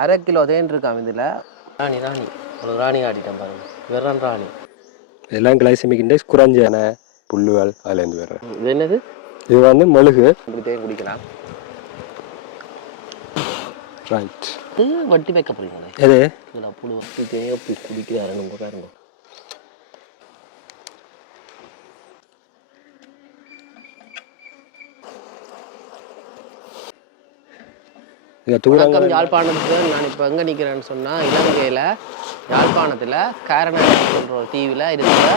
1/2 kilo தேன் இருக்காம் இதில். ராணி ராணி ஒரு ராணி ஆடிட்டேன் பாருங்க, வெறும் ராணி. இதெல்லாம் கிளைசமிக் இண்டெக்ஸ் குறைஞ்சான புல்லுகள் அதுலேருந்து வர்றேன். இது என்னது? இது வந்து மெழுகு. இப்படி தேன் குடிக்கலாம். ரைட். இது வட்டி வைக்க போறீங்களே எது? இதில் புழு வட்டி தேன் எப்படி குடிக்கிறாருன்னு உங்கள் பாருங்க. வணக்கம். யாழ்ப்பாணத்தில் நான் இப்போ எங்கே நிற்கிறேன்னு சொன்னால், இலங்கையில் யாழ்ப்பாணத்தில் காரணம் சொல்கிற ஒரு தீவில் இருக்கிற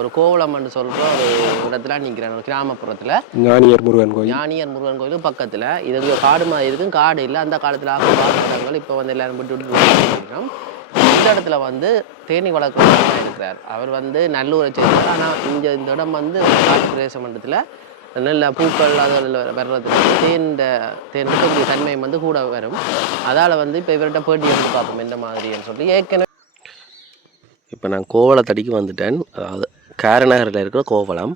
ஒரு கோவளம்னு சொல்கிற ஒரு இடத்துல நிற்கிறேன். ஒரு கிராமப்புறத்தில் ஞானியர் முருகன் கோயில். ஞானியர் முருகன் கோயிலும் பக்கத்தில். இது காடு மாதிரி இருக்கும். காடு இல்லை, அந்த காலத்தில் ஆக்கப்பட்டவங்கள் இப்போ வந்து எல்லாரும் விட்டு விட்டு. இந்த இடத்துல வந்து தேனி வளர்க்குறவங்க இருக்கிறார். அவர் வந்து நல்லூரை செய்கிறார். ஆனால் இந்த இடம் வந்து பிரதேச மண்டலத்தில் நல்ல பூக்கள் அதில் வர்றதுக்கு தேனுக்கு தன்மை வந்து கூட வரும். அதால் வந்து இப்போ இவர்கிட்ட பேட்டி எடுத்து பார்ப்போம் எந்த மாதிரின்னு சொல்லி. ஏற்கனவே இப்போ நான் கோவளத்தடிக்கு வந்துட்டேன். அதாவது காரநகரில் இருக்கிற கோவளம்.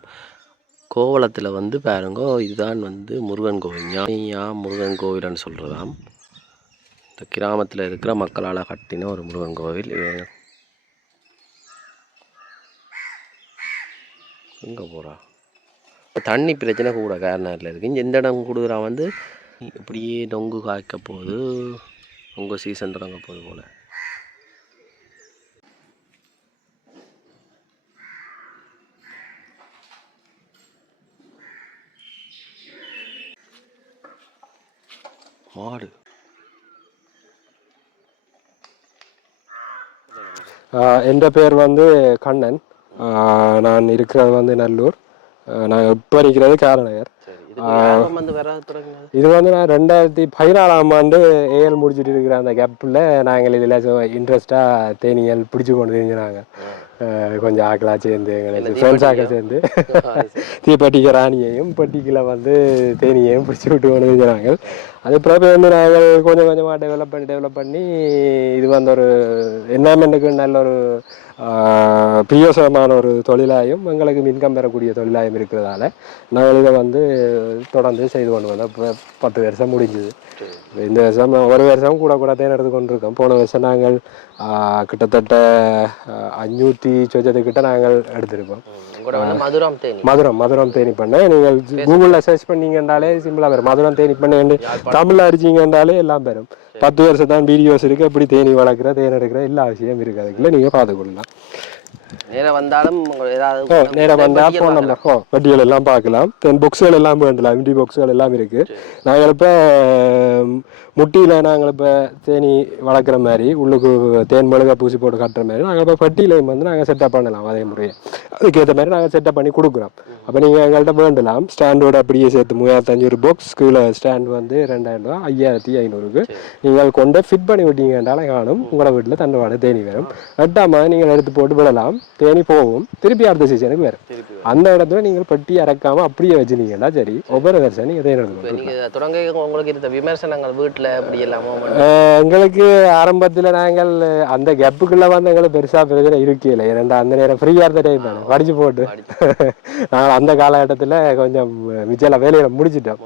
கோவளத்தில் வந்து பாருங்க, இதுதான் வந்து முருகன் கோவில். ஞானியா முருகன் கோவில்னு சொல்கிறதாம். இந்த கிராமத்தில் இருக்கிற மக்களால் கட்டின ஒரு முருகன் கோவில். எங்கே போகிறா? தண்ணி பிரச்சனை கூட காரணத்தில் இருக்குது. எந்த இடம் கொடுக்குறான் வந்து இப்படியே நொங்கு காய்க்க போகுது. நொங்கு சீசன் தொடங்க போகுது போல். மாடு. என் பேர் வந்து கண்ணன். நான் இருக்கிறது வந்து நல்லூர். நான் இப்போ இருக்கிறது காரநகர். இது வந்து நான் 2014ஆம் ஆண்டு ஏஎல் முடிச்சுட்டு இருக்கிற அந்த கேப்பில் நாங்கள் இதில் இன்ட்ரெஸ்டாக தேனியல் பிடிச்சி கொண்டு தெரிஞ்சுனாங்க. கொஞ்சம் ஆக்களாக சேர்ந்து எங்களுக்கு ஃப்ரெண்ட்ஸாக சேர்ந்து தீப்பெட்டிக்க ராணியையும் பெட்டிக்கில் வந்து தேனியையும் பிடிச்சி விட்டு கொண்டு தெரிஞ்சுனாங்க. அது பிறகு வந்து நாங்கள் கொஞ்சம் கொஞ்சமாக டெவலப் பண்ணி இது வந்து ஒரு என்வரன்மெண்ட்டுக்கு நல்ல ஒரு பிரியோசனமான ஒரு தொழிலாயும் எங்களுக்கு இன்கம் பெறக்கூடிய தொழிலாயும் இருக்கிறதால நாங்கள் இதை வந்து தொடர்ந்து செய்து கொண்டு வந்தோம். இப்போ 10 வருஷம் முடிஞ்சுது. இந்த வருஷம் ஒரு வருஷம் கூட தேர்ந்தெடுத்து கொண்டிருக்கோம். போன வருஷம் நாங்கள் கிட்டத்தட்ட 500 கிட்ட நாங்கள் எடுத்திருக்கோம். மதுரம் தேனி பண்ண நீங்கள் கூகுளில் சர்ச் பண்ணீங்கன்றாலே சிம்பிளாக வரும். மதுரம் தேனி பண்ண தமிழில் அடிச்சிங்கன்றாலே எல்லாம் வரும். 10 வருஷம் தான் வீடியோஸ் இருக்குது. எப்படி தேனி வளர்க்குற தேன் எடுக்கிற எல்லா விஷயம் இருக்குது. அதுக்குள்ள நீங்கள் பார்த்துக்கொள்ளலாம். நேரம் வந்தாலும் நேரம் வந்தால் ஃபோன் நம்பர் வட்டிகள் எல்லாம் பார்க்கலாம். தென் புக்ஸுகள் எல்லாம் வேண்டலாம். எம்டி புக்ஸுகள் எல்லாம் இருக்குது. நாங்கள் இப்போ முட்டியில் நாங்கள் இப்போ தேனி வளர்க்குற மாதிரி உள்ளுக்கு தேன் மெழுகை பூசி போட்டு கட்டுற மாதிரி நாங்கள் இப்போ பட்டியிலையும் வந்து நாங்கள் செட்டப் பண்ணலாம். அதே முறையை அதுக்கேற்ற மாதிரி நாங்கள் செட்டப் பண்ணி கொடுக்குறோம். அப்போ நீங்கள் எங்கள்கிட்ட வேண்டலாம். ஸ்டாண்டோட அப்படியே சேர்த்து 3500 பாக்ஸ் கீழே ஸ்டாண்ட் வந்து 2000 ரூபா 5500க்கு நீங்கள் கொண்டு ஃபிட் பண்ணி விட்டீங்கன்றாலும் காணும் உங்களோட வீட்டில் தண்டவாடு தேனி வரும். வெட்டாமல் நீங்கள் எடுத்து போட்டு விடலாம். தேனி போகும். திருப்பி அடுத்த சீசனுக்கு வரும். அந்த இடத்துல நீங்கள் பட்டி இறக்காம அப்படியே வச்சுனீங்கன்னா சரி, ஒவ்வொரு வருஷம் நீங்கள் தேன் எடுக்கணும். உங்களுக்கு இருந்த விமர்சனங்கள் வீட்டில் அப்படி எல்லாமே எங்களுக்கு ஆரம்பத்தில் நாங்கள் அந்த கேப்புக்குள்ள வந்து எங்களுக்கு பெருசா பிரச்சனை இருக்கல. ஏன்னா அந்த நேரம் ஃப்ரீயாக இருந்த டைம் தானே படிச்சு போட்டு நாங்கள் அந்த காலகட்டத்தில் கொஞ்சம் மிச்சல வேலையில முடிச்சிட்டோம்.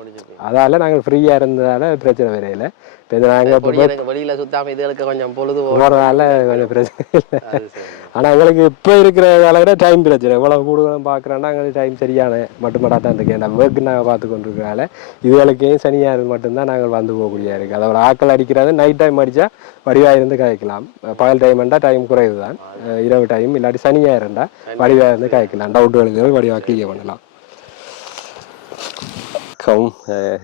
அதால நாங்கள் ஃப்ரீயா இருந்ததால பிரச்சனை வரையில. வெளியில சுத்தாம இதுகளுக்கு கொஞ்சம் பொழுது போறதால கொஞ்சம் பிரச்சனை இல்லை. ஆனா எங்களுக்கு இப்ப இருக்கிற காலகட்ட டைம் பிரச்சனை. எவ்வளவு கூடுதலும் பாக்குறோம்னா எங்களுக்கு டைம் சரியான மட்டுமாதான் இருக்கேன். நம்ம ஒர்க் நாங்கள் பார்த்து கொண்டிருக்கிறதால இதுகளுக்கே சனியாக மட்டும்தான் நாங்கள் வந்து போகக்கூடிய இருக்கு. அதோட ஆக்கள் அடிக்கிறது நைட் டைம் அடிச்சா வடிவா இருந்து காய்க்கலாம். பகல் டைம் இருந்தா டைம் குறைவு தான். இரவு டைம் இல்லாட்டி சனியா இருந்தா வடிவா இருந்து காய்க்கலாம். டவுட்டுகளுக்கு வடிவா கிளியர் பண்ணலாம்.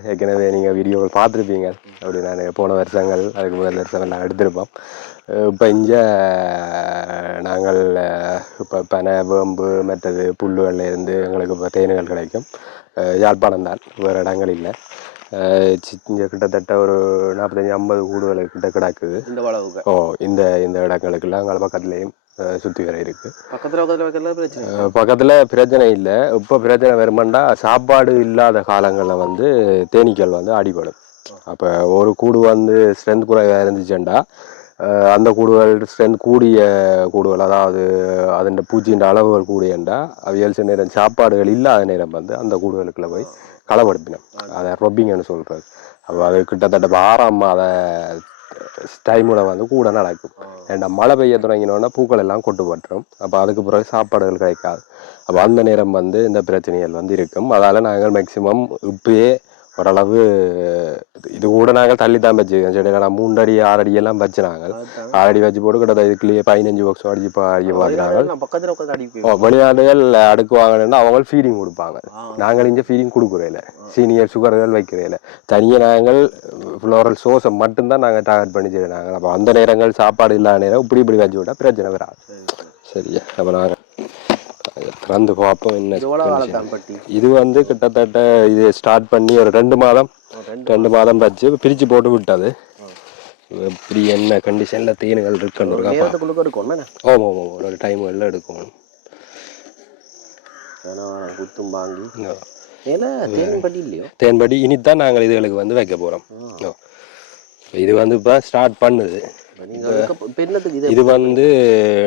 ஏற்கனவே நீங்கள் வீடியோவில் பார்த்துருப்பீங்க. அப்படி நான் போன வருஷங்கள் அதுக்கு முதல் வருஷங்கள் நான் எடுத்திருப்போம். இப்போ இங்கே நாங்கள் இப்போ பனை வேம்பு மற்றது புல்லுகள்லேருந்து எங்களுக்கு இப்போ தேனுகள் கிடைக்கும். யாழ்ப்பாணம் தான், வேறு இடங்கள் இல்லை. இங்கே கிட்டத்தட்ட ஒரு 45-50 கூடுதல் கிட்ட கிடக்குது இந்த வளவுக்கு. இந்த இடங்களுக்கெல்லாம் எங்கள் பக்கத்துலேயும் சுற்றி வர இருக்குது. பக்கத்தில் பிரச்சனை இல்லை. இப்போ பிரச்சனை வருமாண்டா சாப்பாடு இல்லாத காலங்களில் வந்து தேனீக்கள் வந்து அடிபடும். அப்போ ஒரு கூடு வந்து ஸ்ட்ரென்த் குறைவாக இருந்துச்சுண்டா அந்த கூடுகள் ஸ்ட்ரென்த் கூடிய கூடுகள், அதாவது அதன் பூச்சின்ற அளவுகள் கூடியண்டா அவியல் சில நேரம் சாப்பாடுகள் இல்லாத நேரம் வந்து அந்த கூடுகளுக்குள்ள போய் களப்படுத்தினோம். அதை ரொப்பிங்கன்னு சொல்கிறது. அப்போ அது கிட்டத்தட்ட 6ஆம் மாத டைமில் வந்து கூட நடக்கும். ஏன்னா மழை பெய்ய தொடங்கினோன்னா பூக்கள் எல்லாம் கொட்டுப்பட்டுரும். அப்போ அதுக்கு பிறகு சாப்பாடுகள் கிடைக்காது. அப்போ அந்த நேரம் வந்து இந்த பிரச்சனைகள் வந்து இருக்கும். அதால் நாங்கள் மேக்சிமம் இப்பயே ஓரளவு இது கூட நாங்கள் தள்ளி தான் வச்சுக்கோங்க. சரி, நான் 3 அடி 6 அடி எல்லாம் வச்சு நாங்கள் 6 அடி வச்சு போட்டு கிட்ட இதுக்குள்ளேயே 15 பாக்ஸ் அடிச்சு பார்க்குறாங்க. வெளிநாடுகள் அடுக்கு வாங்கினா அவங்க ஃபீடிங் கொடுப்பாங்க. நாங்கள் இங்கே ஃபீடிங் கொடுக்குறதில்ல, சீனியர் சுகர்கள் வைக்கிறதில்ல. தனியாக நாங்கள் ஃப்ளோரல் சோஸை மட்டும்தான் நாங்கள் டார்கெட் பண்ணி செய்கிறாங்க. அப்போ அந்த நேரங்கள் சாப்பாடு இல்லாத நேரம் இப்படி வச்சு விட்டால் பிரச்சனை வராது. சரியா? அப்போ நாங்கள் திறந்து பார்ப்போம் என்ன. இது வந்து கிட்டத்தட்ட இது ஸ்டார்ட் பண்ணி ஒரு 2 மாதம் வச்சு பிரித்து போட்டு விட்டது. இப்படி என்ன கண்டிஷனில் தேனுகள் இருக்குன்னு ஆமாம் ஒரு டைம்களில் எடுக்கணும். தேன்படி இனித்தான் நாங்கள் இதுகளுக்கு வந்து வைக்க போகிறோம். இது வந்து இப்போ ஸ்டார்ட் பண்ணுது. இது வந்து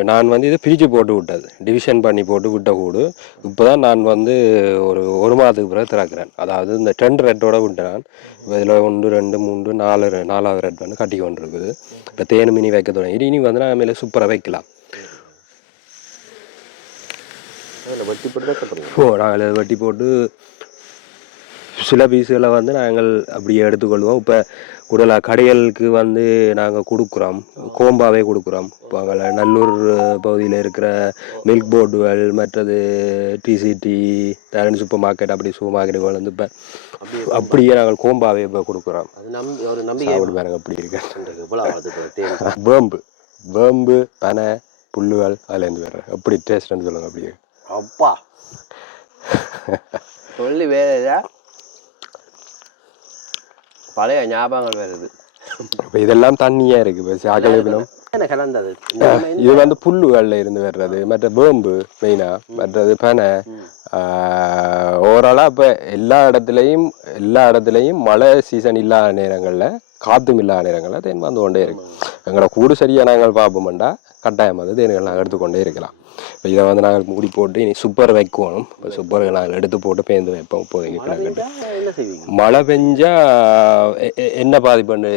நான் வந்து இது பிரித்து போட்டு விட்டது, டிவிஷன் பண்ணி போட்டு விட்ட கூடு. இப்போ தான் நான் வந்து ஒரு மாதத்துக்கு பிறகு திறக்கிறேன். அதாவது இந்த 10 ரெட்டோட விட்டேன். இதில் 1 2 3 4 ரெட் வந்து கட்டி கொண்டு இருக்குது. இப்போ தேனு மினி வைக்க தொடங்கி இனி வந்து நான் மேலே சூப்பராக வைக்கலாம். நாங்கள் வெட்டி போட்டு சில பீஸுகளை வந்து நாங்கள் அப்படியே எடுத்துக்கொள்வோம். இப்போ கூடுதலாக கடைகளுக்கு வந்து நாங்கள் கொடுக்குறோம், கோம்பாவே கொடுக்குறோம். இப்போ அங்கே நல்லூர் பகுதியில் இருக்கிற மில்க் போர்டுகள், மற்றது டிசிடி, தரணி சூப்பர் மார்க்கெட், அப்படி சூப்பர் மார்க்கெட்டுகள் வந்து இப்போ அப்படியே நாங்கள் கோம்பாவே இப்போ கொடுக்குறோம். பாருங்க அப்படி இருக்கு. வேம்பு பனை புல்லுகள் அதுலேருந்து வேறு எப்படி டேஸ்ட்னு சொல்லுங்க. அப்படியே அப்பா சொல்லி வேற பழைய ஞாபகங்கள் வருது. இப்போ இதெல்லாம் தண்ணியாக இருக்குது. இது வந்து புல்லுகளில் இருந்து வர்றது. மற்ற வேம்பு மெயினாக, மற்றது பனை. ஓவராலாக இப்போ எல்லா இடத்துலையும் மழை சீசன் இல்லாத நேரங்களில், காற்றும் இல்லாத நேரங்களில் தேன் வந்து கொண்டே இருக்கு. எங்களோட கூடு சரியாக நாங்கள் பார்ப்போம்டா கட்டாயம் வந்து தேன்கள் நாங்கள் எடுத்துக்கொண்டே இருக்கலாம். இப்போ இதை வந்து நாங்கள் மூடி போட்டு இனி சூப்பர் வைக்கணும். இப்போ சூப்பர் நாங்கள் எடுத்து போட்டு பேந்து வைப்போம். இப்போதைக்கு மழை பெஞ்சா என்ன பாதிப்புன்னு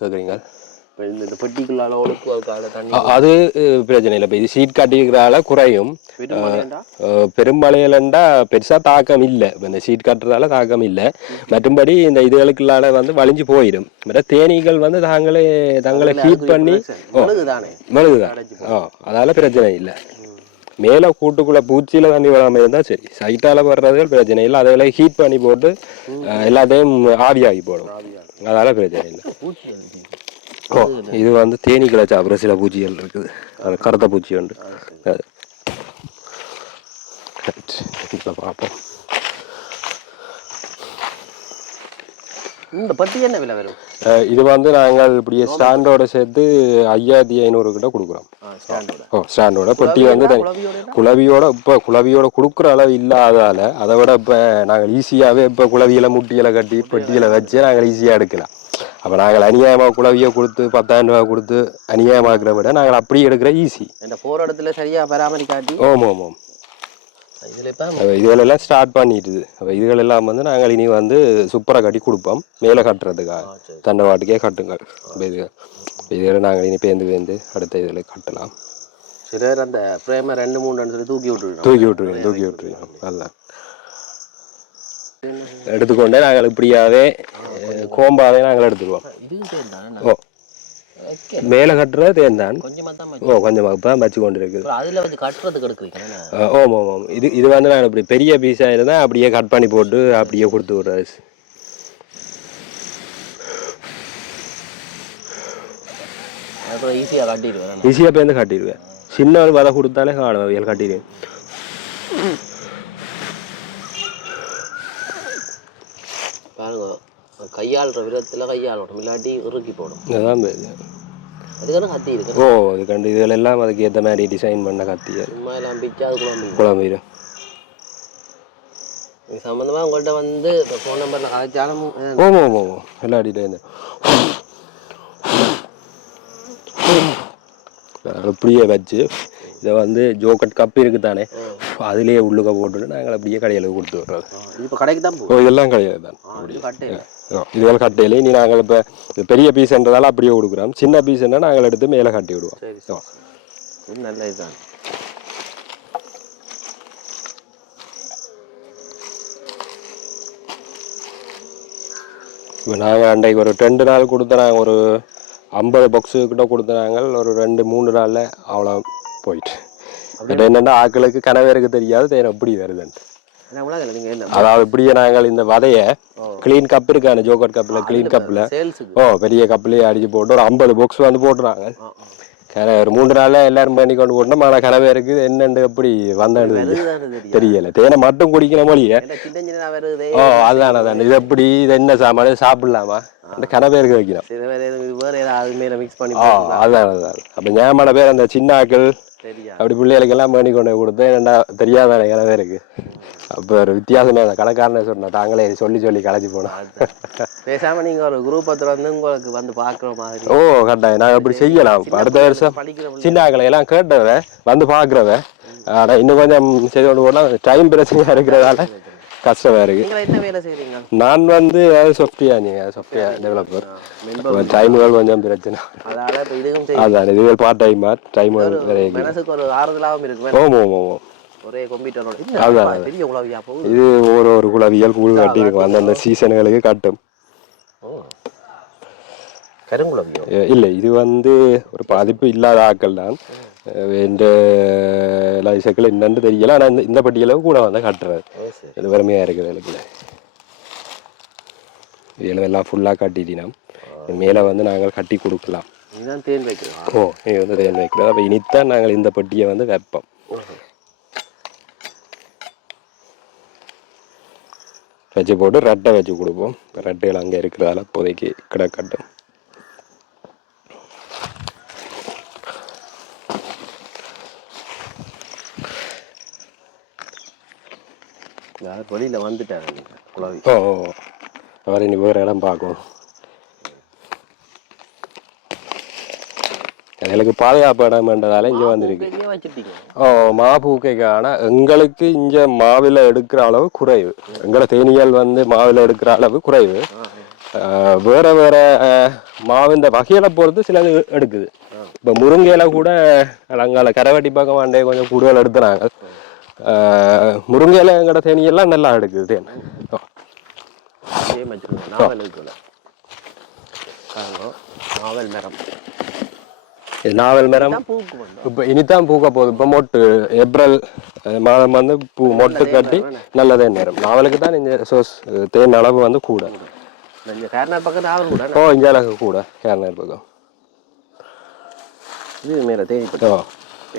கேட்குறீங்க? அது பிரச்சனை இல்லை. இப்போ இது சீட் கட்டிக்கிறதால குறையும். பெருமழையிலண்டா பெருசாக தாக்கம் இல்லை. இப்போ இந்த சீட் கட்டுறதால தாக்கம் இல்லை. மற்றும்படி இந்த இதுகளுக்குள்ளால வந்து வலிஞ்சு போயிடும். மற்ற தேனீகள் வந்து தங்களை ஹீட் பண்ணி மெழுகுதான். அதால பிரச்சனை இல்லை. மேலே கூட்டுக்குள்ளே பூச்சியில் தண்ணி வராமல் இருந்தால் சரி. சைட்டால் வர்றதுகள் பிரச்சனை இல்லை. அதெல்லாம் ஹீட் பண்ணி போட்டு எல்லாத்தையும் ஆவியாகி போடும். அதால் பிரச்சனை இல்லை. இது வந்து தேனீக்களை சாப்பிட்ற சில பூச்சிகள் இருக்குது. அது கருத்த பூச்சி உண்டு. இப்போ பார்ப்போம். இந்த பட்டி என்ன விலை வரும்? இது வந்து நாங்கள் இப்படியே ஸ்டாண்டோட சேர்த்து 5500 கிட்ட கொடுக்குறோம். ஸ்டாண்டோட பெட்டி வந்து குளவியோட கொடுக்குற அளவு இல்லாதால அதை விட இப்போ நாங்கள் ஈஸியாகவே இப்போ குளவியில் முட்டியில் கட்டி பெட்டியில் வச்சு நாங்கள் ஈஸியாக எடுக்கலாம். அப்போ நாங்கள் அநியாயமாக குளவியை கொடுத்து 10,000 ரூபா கொடுத்து அநியாயமாக்குற விட நாங்கள் அப்படியே எடுக்கிற ஈஸி. இந்த போகிற இடத்துல சரியாக பராமரிக்காட்டி. ஆமாம். இதுகளெல்லாம் ஸ்டார்ட் பண்ணிட்டுது. அப்போ இதுகளெல்லாம் வந்து நாங்கள் இனி வந்து சூப்பராக கட்டி கொடுப்போம். மேலே கட்டுறதுக்காக தண்டை வாட்டுக்கே கட்டுங்கள். இதுகளை நாங்கள் இனி பேந்து அடுத்த இதில் கட்டலாம். சிலர் அந்த ஃப்ரேமை 2-3 சொல்லி தூக்கி விட்டுருவோம். நல்லா எடுத்துக்கொண்டே நாங்கள் இப்படியாவே கோம்பாவே நாங்கள் எடுத்துக்குவோம். மேலே கட்டுறது தேர்ந்தான் கொஞ்சமாக இப்போ வச்சு கொண்டு இருக்குது. ஆமாம். இது வந்து நான் இப்படி பெரிய பீஸாக இருந்தால் அப்படியே கட் பண்ணி போட்டு அப்படியே கொடுத்து விட்றது. ஈஸியாக பேருந்து கட்டிடுவேன். சின்ன ஒரு வலை கொடுத்தாலே காணும் கட்டிடுவேன். பாருங்க, கையாளுற விதத்தில் கையாளணும், இல்லாட்டி இறுக்கி போடும். அதுதான் அதுக்கான கத்தி இருக்கு. அது கண்டு இதெல்லாம் அதுக்கு ஏற்ற மாதிரி டிசைன் பண்ண கத்தி. சும்மா எல்லாம் பிச்சா அது குழம்பிடும். இது சம்மந்தமாக உங்கள்கிட்ட வந்து ஃபோன் நம்பரில் கதைச்சாலும் எல்லா டீட்டெயிலும் அப்படியே வச்சு இதை வந்து ஜோக்கட் கப் இருக்குது தானே, அதுலேயே உள்ளுக்க போட்டுட்டு நாங்கள் அப்படியே கடையில் கொடுத்து விட்றோம். இப்போ கடைக்கு தான் இதெல்லாம் கிடையாது தான். இதுகள் கட்டையிலே நீ நாங்கள் இப்போ பெரிய பீஸ்ன்றதால அப்படியே கொடுக்குறோம், சின்ன பீஸ்ன்னா நாங்கள் எடுத்து மேலே கட்டி விடுவோம். சரி நல்ல இதுதான். இப்போ நாங்கள் அன்றைக்கு ஒரு 2 நாள் கொடுத்தனாங்க, ஒரு 50 பாக்ஸு கிட்ட கொடுத்தனாங்க. ஒரு 2-3 நாளில் அவ்வளோ போயிட்டு. பட் என்னென்னா ஆக்களுக்கு கனவேருக்கு தெரியாது தேனை எப்படி வருதுன்ட்டு. அதாவது இப்படியே நாங்கள் இந்த வதையை கிளீன் கப் இருக்கான ஜோக்கட் கப்பில், கிளீன் கப்பில் பெரிய கப்லேயே அடிச்சு போட்டு ஒரு 50 பாக்ஸ் வந்து போட்டுறாங்க. ஒரு 3 நாளில் எல்லாரும் பண்ணி கொண்டு போட்டோம். ஆனால் கனவேருக்கு என்னென்று எப்படி வந்தது தெரியலை. தேனை மட்டும் குடிக்கிற மொழியே அதான் இது எப்படி இது என்ன சாமான் சாப்பிடலாமா அந்த கனவேருக்கு வைக்கிறோம். அதான் அப்போ ஞாபகம் பேர் அந்த சின்ன ஆக்கள் அப்படி பிள்ளைகளுக்கு எல்லாம் பண்ணி கொண்டு கொடுத்தேன். என்னடா தெரியாதானே கனவேருக்கு. அப்போ ஒரு வித்தியாசமே அந்த கடைக்காரனை சொன்னேன், தாங்களே சொல்லி களைச்சி போனோம். பேசாம நீங்க ஒரு குரூப் வந்து உங்களுக்கு வந்து பாக்குற மாதிரி. கட்டாயம் நாங்கள் அப்படி செய்யலாம். அடுத்த வருஷம் சின்ன ஆக்களை எல்லாம் கேட்டவ வந்து பாக்குறவ. ஆனா இன்னும் கொஞ்சம் செய்து கொண்டு போனால் டைம் பிரச்சனையா இருக்கிறதால கஷ்டமா இருக்கு. நான் வந்து சாஃப்ட்வேர் டெவலப்பர். டைமுகள் கொஞ்சம் பிரச்சனை. அதான் இதுகள் பார்ட் டைம் டைமுகள் ஒரே கம்ப்யூட்டரோட இது ஒரு குளவியல் கூழ் கட்டி இருக்கும். அந்தந்த சீசன்களுக்கு கட்டும். கருங்குளவியோ இல்லை, இது வந்து ஒரு பாதிப்பு இல்லாத ஆக்கள் தான். இந்த லைசக்கில் என்னன்னு தெரியல. ஆனால் இந்த பட்டியலுக்கு கூட வந்து கட்டுறது இது வறுமையாக இருக்குது. எனக்கு இதெல்லாம் ஃபுல்லாக கட்டிட்டினா மேலே வந்து நாங்கள் கட்டி கொடுக்கலாம். இதுதான் தேன் வைக்கிறோம். இது வந்து தேன் வைக்கிறோம். அப்போ இனித்தான் நாங்கள் இந்த பட்டியை வந்து வைப்போம். வச்சு போட்டு ரெட்டை வச்சு கொடுப்போம். இப்போ ரெட்டைகள் அங்கே இருக்கிறதால இப்போதைக்கு கிடக்கட்டும். வெளியில் வந்துட்டாங்க குழவி. அவர் இனி வேறு இடம் பார்க்கணும். எனக்கு பாதுகாப்பு இடம்ன்றதால இங்கே வந்துருக்கு. பூக்கைக்கான எங்களுக்கு இங்கே மாவில் எடுக்கிற அளவு குறைவு. எங்களை தேனியல் வந்து மாவில் எடுக்கிற அளவு குறைவு. வேற வேற மாவு இந்த வகையில பொறுத்து சிலது எடுக்குது. இப்போ முருங்கையில கூட அங்கால கரைவட்டி பக்கம் வாண்டே கொஞ்சம் கூடுதல் எடுத்துனாங்க. முருங்கையில எங்கட தேனியெல்லாம் நல்லா எடுக்குது தேன். நாவல் மரம் இப்போ இனித்தான் பூக்க போகுது. இப்போ மொட்டு ஏப்ரல் மாதம் வந்து மொட்டு கட்டி நல்லதே நேரம். நாவலுக்கு தான் இந்த தேன் அளவு வந்து கூட. இங்கே அளவு கூட கேரநாடு பக்கம்.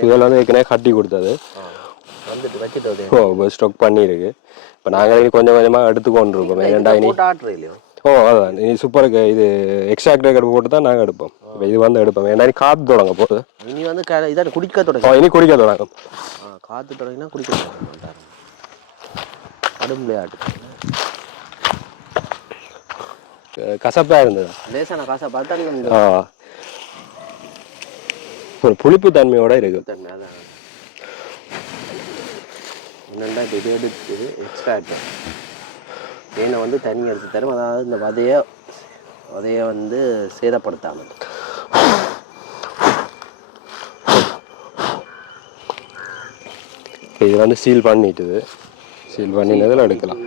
இதெல்லாம் வந்து ஏற்கனவே கட்டி கொடுத்தது. ஸ்டாக் பண்ணியிருக்கு. இப்போ நாங்கள் கொஞ்சம் கொஞ்சமாக எடுத்துக்கொண்டிருக்கோம். ஏன்டா இனி அதான் இனி சூப்பருக்கு இது எக்ஸ்ட்ரா போட்டு தான் நாங்கள் எடுப்போம். இப்போ இது வந்து எடுப்போம். ஏன்னா காற்று தொடங்க போகுது. இனி வந்து இதான் குடிக்க தொடங்க. இனி குடிக்க தொடங்கும். காற்று தொடங்கினா குடிக்க தொடங்க. கடும் விளையாட்டு. கசப்பாக இருந்தது. லேசான கசப்பாக தான் ஒரு புளிப்பு தன்மையோட இருக்கு. என்னென்னா இப்போ இதை எடுத்து எக்ஸ்ட்ரா தேனை வந்து தண்ணி எடுத்து தரும். அதாவது இந்த வதையை வந்து சேதப்படுத்தாமல். இது வந்து சீல் பண்ணிட்டுது. சீல் பண்ணினதில் எடுக்கலாம்.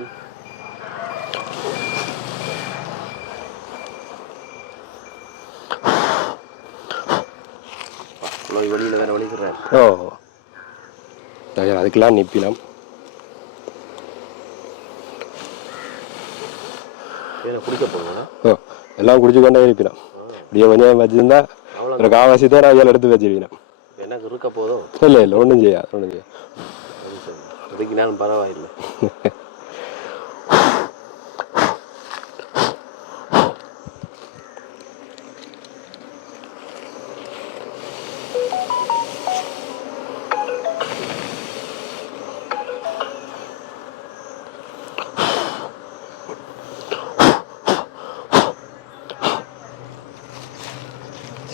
வெளியில் வேற வலிக்கிறேன். அதுக்கெல்லாம் நிப்பிலாம். குடிக்க போகணும். எல்லாம் குடிச்சு கொண்டே இருப்பினோம். இப்படியே கொஞ்சம் வச்சிருந்தா ஒரு காவாசி தான் நான் எடுத்து வச்சிருக்கணும். எனக்கு இருக்க போதும். இல்லை ஒன்றும் செய்யாது. அதுக்கு நானும் பரவாயில்லை.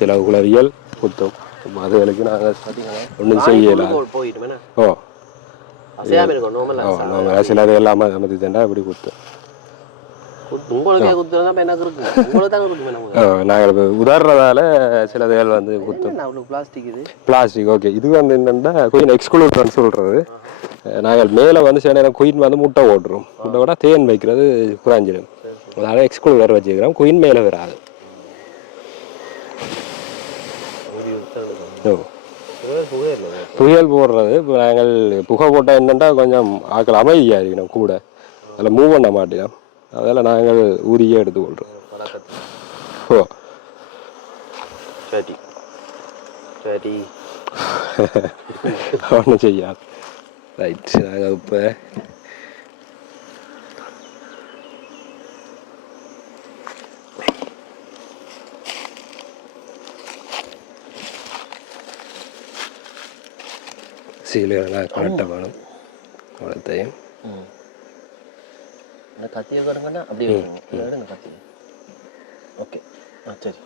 சில குளவியல் குத்தும். அதுகளுக்கு நாங்கள் ஒன்றும் செய்யலாம். சிலது எல்லாமே அமைதி தண்டா இப்படி குத்தும். உங்களுக்கே குத்துறதா இப்போ எனக்கு இருக்கு உங்களுக்கு தான் இருக்குமே நமக்கு நாங்கள் இப்போ உதாரணதால சிலதுகள் வந்து குத்தும் அவ்வளோ பிளாஸ்டிக் இது பிளாஸ்டிக் ஓகே இது வந்து என்னென்னா குயின் எக்ஸ்க்ளூட்னு சொல்கிறது நாங்கள் மேலே வந்து சில நேரம் குயின் வந்து முட்டை ஓட்டுறோம் முட்டை கூட தேன் வைக்கிறது குறைஞ்சிடும் அதனால் எக்ஸ்க்ளூடர் வச்சுக்கிறோம் குயின் மேலே வராது புயல் போடுறது இப்போ நாங்கள் புகை போட்டால் என்னென்னா கொஞ்சம் ஆக்கள் அமைதியாக இருக்கணும் கூட அதில் மூவ் பண்ண மாட்டோம் அதில் நாங்கள் ஊதியே எடுத்துக்கொள்கிறோம் ஓ சரி சரி ஒன்றும் செய்யாது ரைட் நாங்கள் இப்போ சீலையெல்லாம் கரெக்டாக வேணும் அவ்வளோத்தையும் இந்த கத்தியை வருங்கன்னா அப்படியே எடுங்க கத்தி ஓகே ஆ சரி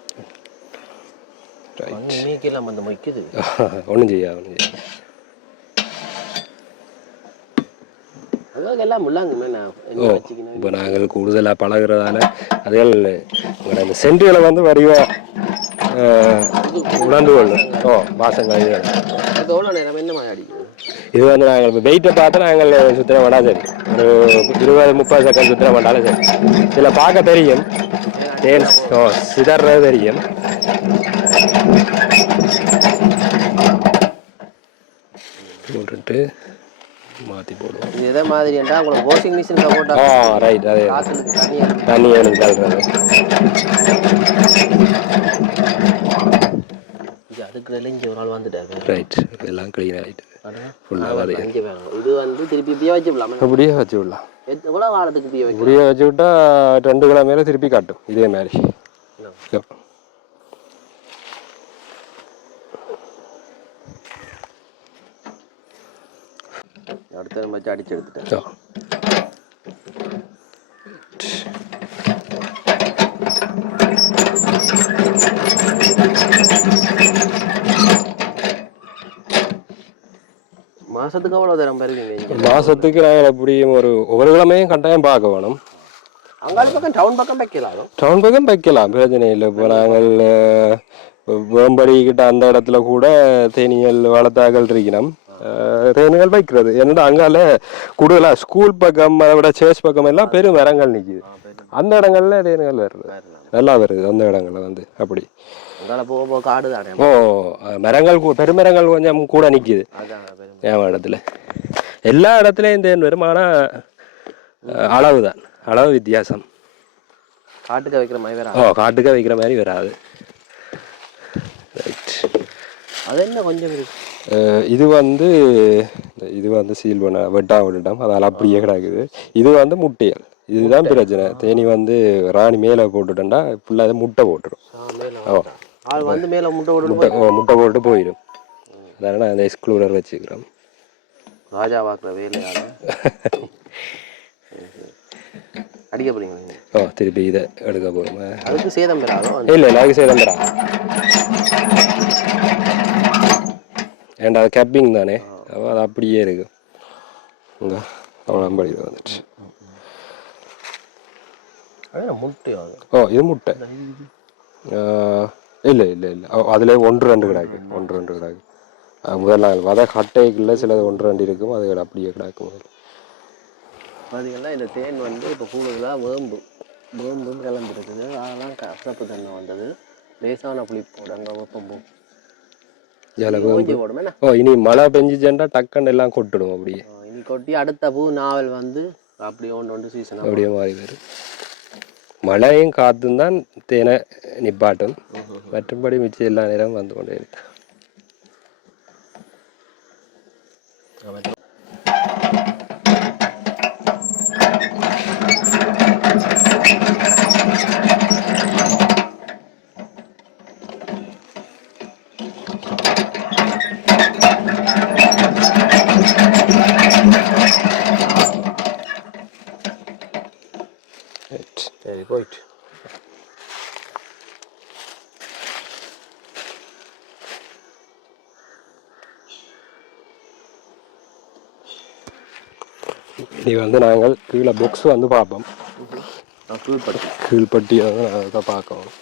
இன்னைக்கெல்லாம் அந்த மொய்க்குது ஒன்றும் செய்யாது ஒன்றும் செய்யாது எல்லாம் முள்ளாங்க ஓ இப்போ நாங்கள் கூடுதலாக பழகிறதால அதுகள் இந்த சென்றுகளை வந்து வடிவாக உணர்ந்து கொள்ளும் ஓ வாசங்கள் இப்போ எவ்வளோ நேரம் என்ன மாதிரி அடிக்குது இது வந்து நாங்கள் இப்போ வெயிட்டை பார்த்து நாங்கள் சுத்திர வேண்டாம் சரி ஒரு 20-30 செகண்ட் சுத்திர வேண்டாலும் சரி இதில் பார்க்க தெரியும் தேன் சிதறது தெரியும் போட்டுட்டு மாற்றி போடுவோம் இதே மாதிரி என்றால் உங்களுக்கு வாஷிங் மிஷின் போட்டா ரைட் அதே தண்ணி எனக்கு தள்ளுறது அதுக்கு இங்கே ஒரு நாள் வந்துட்டாரு ரைட் எல்லாம் க்ளீன் ஆகிட்டு ஃபுல்லாக இது வந்து திருப்பி இப்படியே வச்சு விடலாம் அப்படியே வச்சு விடலாம் எவ்வளோ காலத்துக்கு இப்படியே வச்சு விட்டா 2 கிழமையில திருப்பி காட்டும் இதே மாதிரி அடுத்த வச்சு அடிச்சு எடுத்துட்டேன் மாசத்துக்கு அவ்வளோ தரம் பெறுவீங்க மாசத்துக்கு நாங்கள் எப்படியும் ஒவ்வொரு கிழமையும் கட்டாயம் பார்க்க வேணும் அங்காளி பக்கம் டவுன் பக்கம் வைக்கலாம் டவுன் பக்கம் வைக்கலாம் பிரச்சனை இல்லை இப்போ நாங்கள் வேம்படிக்கிட்ட அந்த இடத்துல கூட தேனியல் வளர்த்தாக்கள் இருக்கணும் தேனிகள் வைக்கிறது என்னடா அங்கால கூடுதலாக ஸ்கூல் பக்கம் அதை விட சேர்ச் பக்கம் எல்லாம் பெரும் மரங்கள் நிற்கிது அந்த இடங்கள்ல தேனிகள் வருது நல்லா வருது அந்த இடங்கள்ல வந்து அப்படி காடு தானே ஓ மரங்கள் பெருமரங்கள் கொஞ்சம் கூட நிற்கிது ஏன் இடத்துல எல்லா இடத்துலையும் தேன் வரும் ஆனால் அளவு தான் அளவு வித்தியாசம் காட்டுக்க வைக்கிற மாதிரி வராது காட்டுக்க வைக்கிற மாதிரி வராது ரைட் அது என்ன கொஞ்சம் இது வந்து சீல் பண்ண வெட்டா விட்டுட்டோம் அதனால் அப்படியே கிடக்குது இது வந்து முட்டையல் இதுதான் பிரச்சனை தேனி வந்து ராணி மேலே போட்டுட்டோம்னா ஃபுல்லாக முட்டை போட்டுரும் வந்து மேலே முட்டை போட்டு போயிடும் அதனால நான் அந்த எக்ஸ்க்ளூடர் வச்சுக்கிறோம் ராஜா பார்க்குற வேலையாக அடிக்க போறீங்க திருப்பி இதை எடுக்க போகிறோம் அதுக்கு சேதம் பெறாதோ இல்லை அதுக்கு சேதம் பெறா ஏன்டா அது கேப்பிங் தானே அது அப்படியே இருக்கு இங்கே அவ்வளோ வந்துடுச்சு இது முட்டை இல்லை அதில் 1-2 கிடாக்கு 1-2 கிடாக்கு முதல் நாள் வதை கட்டைக்குள்ள சிலது 1-2 இருக்கும் அதுகள் அப்படியே கிடாக்கும் பார்த்தீங்கன்னா இந்த தேன் வந்து இப்போ கூடுதலாக வேம்பும் கிளம்பிருக்குது அதெல்லாம் கசப்பு தன்மை வந்தது லேசான புளிப்போட அங்கே வெப்பம்பூ இனி மழை பெஞ்சிச்சேன்டா டக்குன்னு எல்லாம் கொட்டிடும் அப்படியே இனி கொட்டி அடுத்த பூ நாவல் வந்து அப்படியே ஒன்று சீசன் அப்படியே மாறி வரும் மழையும் காற்றும் தான் தேனை நிப்பாட்டும் மற்றபடி மிச்சம் எல்லா நேரம் வந்து கொண்டே இருக்கு சரி போயிட்டு இனி வந்து நாங்கள் கீழே புக்ஸ் வந்து பார்ப்போம் கீழ்பட்டி அதை பார்க்கணும்.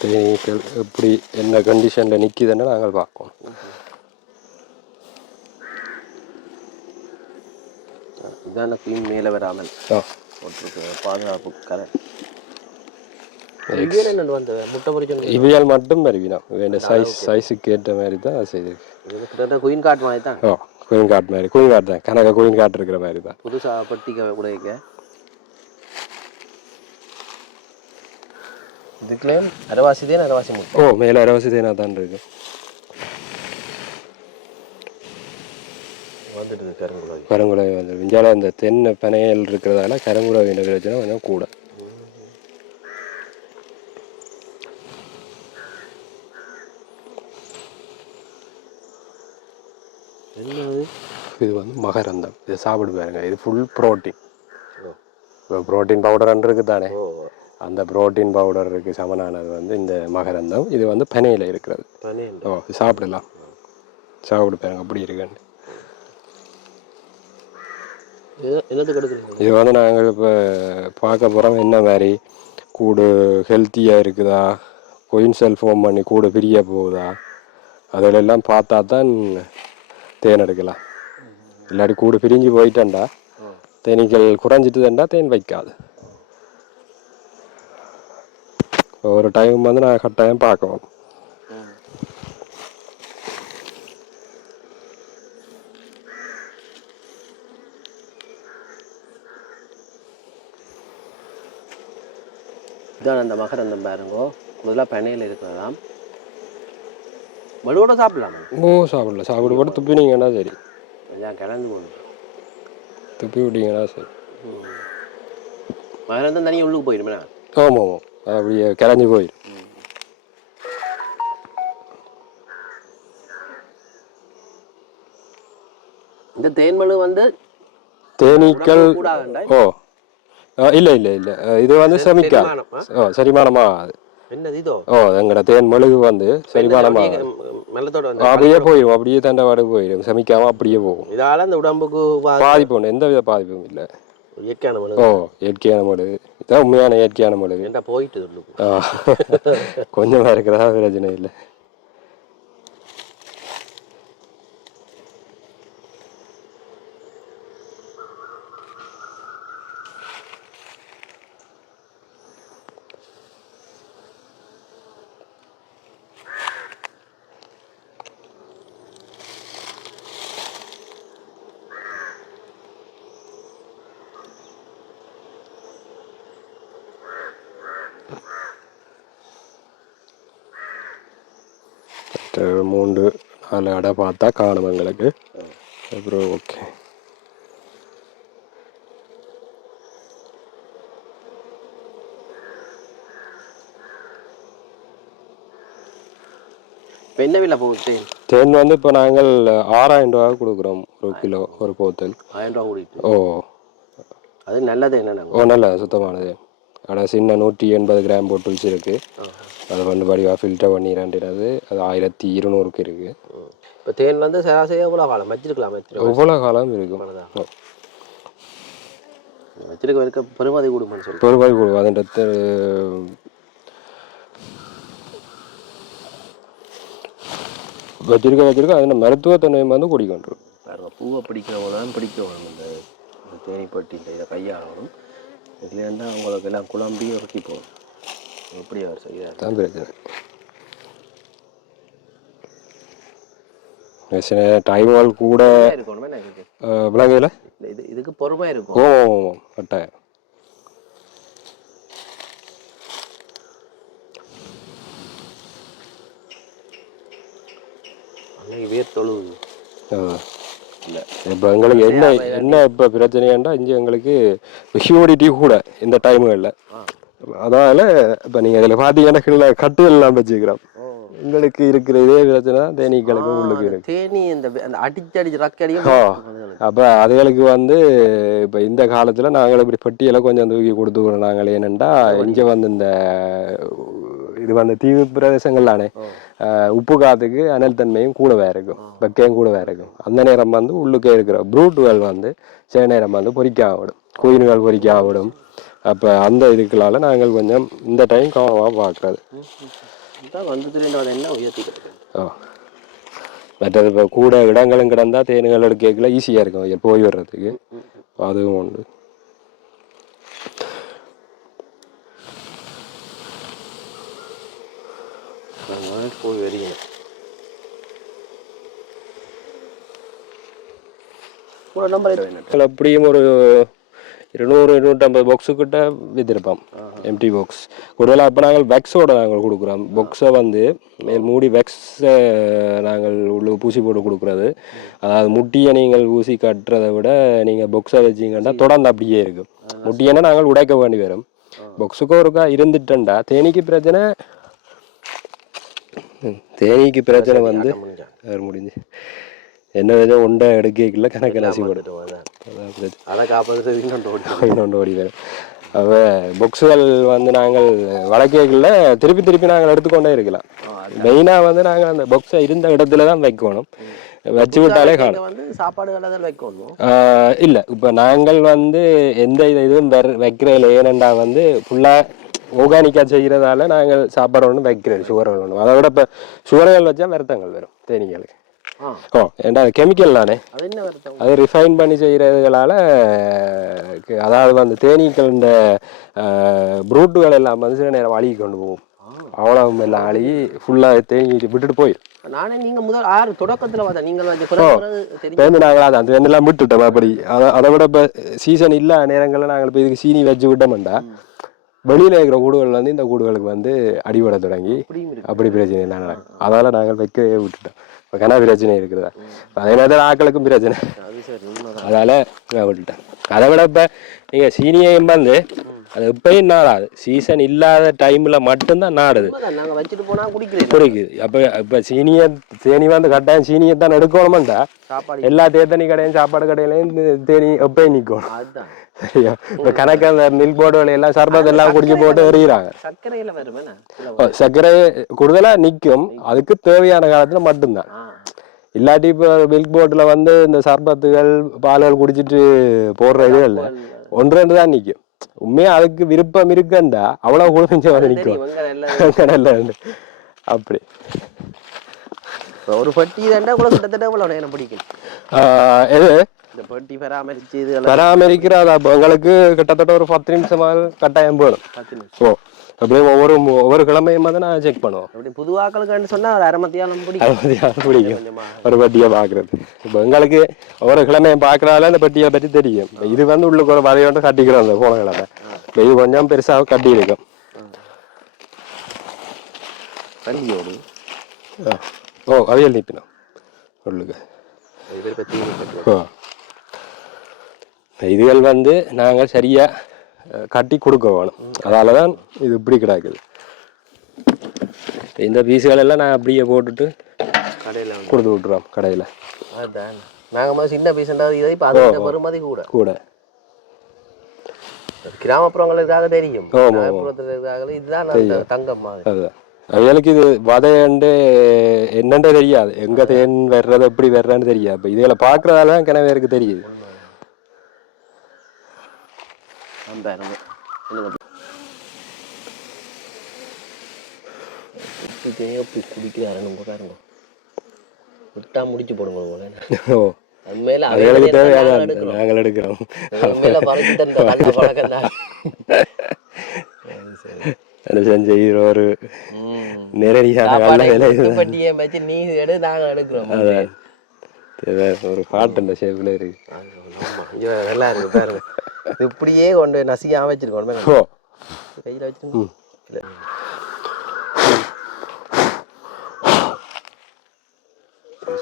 தேனீக்கள் எப்படி என்ன கண்டிஷனில் நிற்கிதுன்னு நாங்கள் பார்க்கணும். இதான குயின் மேலே வராமல் போட்டிருக்கு பாதுகாப்பு கரை. இவையால் மட்டும் வருவினா வேண்ட சைஸுக்கு ஏற்ற மாதிரி தான் அது செய்திருக்கு. குயின் காட் மாதிரி தான். குயின் காட் மாதிரி, குயின் காட் தான், கணக்க குயின் காட் இருக்கிற மாதிரி தான். புதுசாக பட்டிக்க உடைக்க இதுக்குலேயும் அரவாசி தேன், அரவாசி முட்டை. மேலே அரவாசி தேனா தான் இருக்கு. வந்துடுது கருங்குளவி. கருங்குளவி வந்து இஞ்சால இந்த தென்னை பனையல் இருக்கிறதால கருங்குளவி பிரச்சனை கொஞ்சம் கூட. இது வந்து மகரந்தம். இது சாப்பிடு பாருங்க. இது ஃபுல் ப்ரோட்டீன். இப்போ ப்ரோட்டீன் பவுடர் இருக்குது தானே, அந்த ப்ரோட்டீன் பவுடருக்கு சமனானது வந்து இந்த மகரந்தம். இது வந்து பனையில் இருக்கிறது. சாப்பிடலாம், சாப்பிடு பாருங்க அப்படி இருக்குன்னு. இது வந்து நாங்கள் இப்போ பார்க்க போகிறோம் என்ன மாதிரி கூடு ஹெல்த்தியாக இருக்குதா, கொயின் செல் ஃபார்ம் பண்ணி கூடு பிரிய போகுதா, அதிலெல்லாம் பார்த்தா தான் தேன் எடுக்கலாம். இல்லாட்டி கூடு பிரிஞ்சு போயிட்டேன்டா, தேனீக்கள் குறைஞ்சிட்டுதேன்டா தேன் வைக்காது. ஒரு டைம் வந்து நான் கட்டாயம் பார்க்கணும். இதான் அந்த மகரந்தம் பாருங்கோ, முதலாக பனையில் இருக்கிறதாம். மழுவோட சாப்பிடலாம். சாப்பிடலாம். சாப்பிடு போட்டு துப்பினீங்கன்னா சரி, கொஞ்சம் கிளந்து போகணும். துப்பி விட்டீங்கன்னா சரி. மகரந்தம் தனியாக உள்ளுக்கு போயிடுமே. ஆமாம், அப்படியே கிளஞ்சி போயிடும். இந்த தேன்மழு வந்து தேனீக்கள் இல்லை இல்லை இல்லை, இது வந்து செமிக்கா செரிமானமா அது என்னது இதோ. எங்கட தேன் மெழுகு வந்து செரிமானமா அப்படியே போயிடும், அப்படியே தண்டவாடு போயிடும், செமிக்காம அப்படியே போகும். இதால அந்த உடம்புக்கு பாதிப்பு ஒன்று, எந்த வித பாதிப்பும் இல்லை. இயற்கையான மெழுகு. இயற்கையான மெழுகு இதான் உண்மையான இயற்கையான மெழுகு. என்ன போயிட்டு கொஞ்சமாக இருக்கிறதா பிரச்சனை இல்லை. மூன்று 4 அடை பார்த்தா காணும் எங்களுக்கு. அப்புறம் ஓகே, என்ன விலை போகுது தேன் வந்து இப்போ நாங்கள் 6000 ரூபா கொடுக்குறோம் ஒரு கிலோ, ஒரு போத்தல் 1000 ரூபா கூடிட்டு. அது நல்லது என்ன? நல்ல சுத்தமானது. ஆனால் சின்ன 180 கிராம் போட்டுல்ஸ் இருக்குது. அதை வந்து வடிவாக ஃபில்டர் பண்ணி ரெண்டினது அது 1200க்கு இருக்குது. இப்போ தேன் வந்து சராசரியாக எவ்வளோ காலம் வச்சிருக்கலாம்? எவ்வளோ காலம் இருக்கும் வச்சிருக்க பெருமதி கொடுக்குன்னு சொல்லி பெருமதி கொடுக்கும். அதுன்றது வச்சிருக்க அதில் மருத்துவத்தன்மையும் வந்து குடிக்கொண்டு பாருங்க. பூவை பிடிக்கிறவங்களாம் பிடிக்கணும். இந்த தேனிப்பட்டி இதை கையாளணும். இதுலேருந்தா அவங்களுக்கு எல்லாம் குழம்பி இறக்கி போகணும். எப்படி அவர் செய்யறாரு தான் பிரச்சனை. டைம்கள் கூட விலங்குல இதுக்கு பொறுமை இருக்கும். கட்டாயம். வேர் தொழுது இல்லை. இப்போ எங்களுக்கு என்ன இப்போ பிரச்சனையாண்டா இங்கே எங்களுக்கு ஹியூமிடிட்டி கூட இந்த டைமுகளில். அதனால இப்போ நீங்கள் இதில் பார்த்தீங்கன்னா கட்டுகள் எல்லாம் வச்சுக்கிறோம். எங்களுக்கு இருக்கிற இதே பிரச்சனை தேனீக்களுக்கு உள்ளுக்கு இருக்கு. தேனி இந்த அடிச்சு ரக்கடியும். அப்போ அதுகளுக்கு வந்து இப்போ இந்த காலத்தில் நாங்கள் இப்படி பட்டியெல்லாம் கொஞ்சம் தூக்கி கொடுத்துக்கிறோம். நாங்கள் ஏனெண்டா இங்கே வந்து இந்த இது வந்து தீவு பிரதேசங்கள்லானே உப்பு காத்துக்கு அனல் தன்மையும் கூடவே இருக்கும், வெக்கையும் கூடவே இருக்கும். அந்த நேரம் வந்து உள்ளுக்கே இருக்கிற ப்ரூட்டுகள் வந்து சில நேரம் வந்து பொறிக்காம விடும். குயின்கள் பொறிக்க விடும். அப்போ அந்த இதுக்களால் நாங்கள் கொஞ்சம் இந்த டைம் கவனமாக பார்க்குறது. ஓ மற்றது இப்போ கூட இடங்களும் கிடந்தால் தேனுகள் எடுக்கல ஈஸியாக இருக்கும் போய் வர்றதுக்கு. அதுவும் உண்டு. போய் வரீங்க அப்படியும் ஒரு 200-250 பாக்ஸுக்கிட்ட வித்திருப்போம் எம்டி பாக்ஸ். கூடுதலாக இப்போ நாங்கள் வெக்ஸோட நாங்கள் கொடுக்குறோம். பாக்ஸை வந்து மேல் மூடி வெக்ஸை நாங்கள் உள்ள பூசி போட்டு கொடுக்குறது. அதாவது முட்டியை நீங்கள் ஊசி கட்டுறதை விட நீங்கள் பாக்ஸை வச்சிங்கன்னா தொடர்ந்து அப்படியே இருக்கும். முட்டியன்னா நாங்கள் உடைக்க வேண்டி வரும். பாக்ஸுக்கு ஒருக்கா இருந்துட்டேன்டா தேனீக்கு பிரச்சனை வந்து முடிஞ்சு என்ன விதம் உண்டை எடுக்கல கணக்கு நசி போட்டுட்டோம். ஓடி வரும். அப்போ புக்ஸுகள் வந்து நாங்கள் வளர்க்கல திருப்பி நாங்கள் எடுத்துக்கொண்டே இருக்கலாம். மெயினாக வந்து நாங்கள் அந்த புக்ஸை இருந்த இடத்துல தான் வைக்கணும். வச்சு விட்டாலே காணும். சாப்பாடு வைக்கணும் இல்லை இப்போ நாங்கள் வந்து எந்த இதுவும் வைக்கிறதில்ல. ஏனெண்டா வந்து ஃபுல்லாக ஆர்கானிக்காக செய்கிறதால நாங்கள் சாப்பாடு ஒன்று வைக்கிறது. சுகர்கள் ஒன்று அதை விட இப்போ சுகர்கள் வச்சா வருத்தங்கள் வரும் தேனீங்களுக்கு. ஏண்டா அது கெமிக்கல் தானே, அது ரிஃபைன் பண்ணி செய்கிறதுகளால் அதாவது வந்து தேனீக்கள் இந்த ப்ரூட்டுகள் எல்லாம் வந்து சில நேரம் அழுகி கொண்டு போகும். அவ்வளோ எல்லாம் அழுகி ஃபுல்லாக தேனி விட்டுட்டு போயிடும். நானே நீங்கள் முதல் 6 தொடக்கத்தில் பார்த்தா நீங்கள் நாங்கள் அதை அந்த எண்ணெல்லாம் விட்டுட்டோம். அப்படி அதை விட இப்போ சீசன் இல்லாத நேரங்களில் நாங்கள் இப்போ இதுக்கு சீனி வச்சு விட்டோம்டா வெளியில் இருக்கிற கூடுகள் வந்து இந்த கூடுகளுக்கு வந்து அடிபட தொடங்கி அப்படி பிரச்சனை எல்லாம் நடக்கும். அதனால் நாங்கள் வைக்கவே விட்டுட்டோம். இப்போ கன பிரச்சனை இருக்குதா அதே மாதிரி ஆக்களுக்கும் பிரச்சனை, அதால் நான் விட்டுட்டேன். அதை விட இப்போ நீங்கள் சீனியையும் வந்து அது எப்பயும் நாடாது. சீசன் இல்லாத டைமில் மட்டும்தான் நாடுது குடிக்குது. அப்போ இப்போ தேனி வந்து கட்டாயம் சீனியை தான் எடுக்கணுமாண்டா எல்லா தேத்தனி கடையும் சாப்பாடு கடையிலையும் தேனி எப்பயும் நிற்கணும். சரியா இப்போ கணக்கு அந்த மில்க் போர்டு எல்லாம் சர்பத் எல்லாம் குடிச்சு போட்டு எறிகிறாங்க. சர்க்கரை கூடுதலாக நிற்கும். அதுக்கு தேவையான காலத்தில் மட்டும்தான். இல்லாட்டி இப்போ மில்க் போர்டில் வந்து இந்த சர்பத்துகள் பால்கள் குடிச்சிட்டு போடுற இது இல்லை, 1-2 தான் நிற்கும். உண்மையாக அதுக்கு விருப்பம் இருக்கண்டா அவ்வளோ குளிர்ச்சி வந்து நிற்கும். அப்படி ஒரு பட்டி தாண்டா கூட கிட்டத்தட்ட எவ்வளோ எனக்கு பிடிக்கும். எது இந்த பட்டி பராமரிச்சு பராமரிக்கிறதா எங்களுக்கு கிட்டத்தட்ட ஒரு 10 நிமிஷமாக கட்டாயம் போடும். ஓ அப்படியே ஒவ்வொரு கிழமையும் வந்து நான் செக் பண்ணுவோம். அப்படி புதுவாக்களுக்கு சொன்னா ஒரு அரைமத்தியாலும் பிடிக்கும் ஒரு பட்டியை பார்க்கறது. இப்போ எங்களுக்கு ஒவ்வொரு கிழமையும் பார்க்கறதால இந்த பட்டியை பற்றி தெரியும். இது வந்து உள்ளுக்கு ஒரு வதையோட கட்டிக்கிறோம். அந்த போன கிழமை இது கொஞ்சம் பெருசாக கட்டி இருக்கும். ஓ அவையல் நீப்பினோம் உள்ளுக்கு. இதுகள் வந்து நாங்கள் சரியாக கட்டி கொடுக்க வேணும். அதால தான் இது இப்படி கிடக்குது. இந்த பீஸுகள் எல்லாம் நான் அப்படியே போட்டுட்டு கடையில் கொடுத்து விட்டுறோம். கடையில் அதான் நாங்கள் சின்ன பீஸ்ன்றது இதை இப்போ அது பெருமதி கூட கிராமப்புறங்களுக்காக தெரியும். கிராமப்புறத்துக்காக இதுதான் தங்கம் மாதிரி. அதுதான் அவைகளுக்கு இது வதையண்டு என்னென்ன தெரியாது. எங்கே தேன் வர்றது எப்படி வர்றன்னு தெரியாது. இப்போ இதில் பார்க்குறதால தான் கிணவேருக்கு தெரியுது. விட்டா முடிச்சு போடுங்க. நாங்கள் எடுக்கிறோம். செய்கிற ஒரு நேரடியான நீ எடு நாங்கள் எடுக்கிறோம். ஒரு ஹார்ட் அந்த ஷேப்ல இருக்கு. நல்லா இருக்கு பாருங்க. இப்படியே கொண்டு நசிக்காம வச்சிருக்கோம். கையில வச்சிருக்கோம்.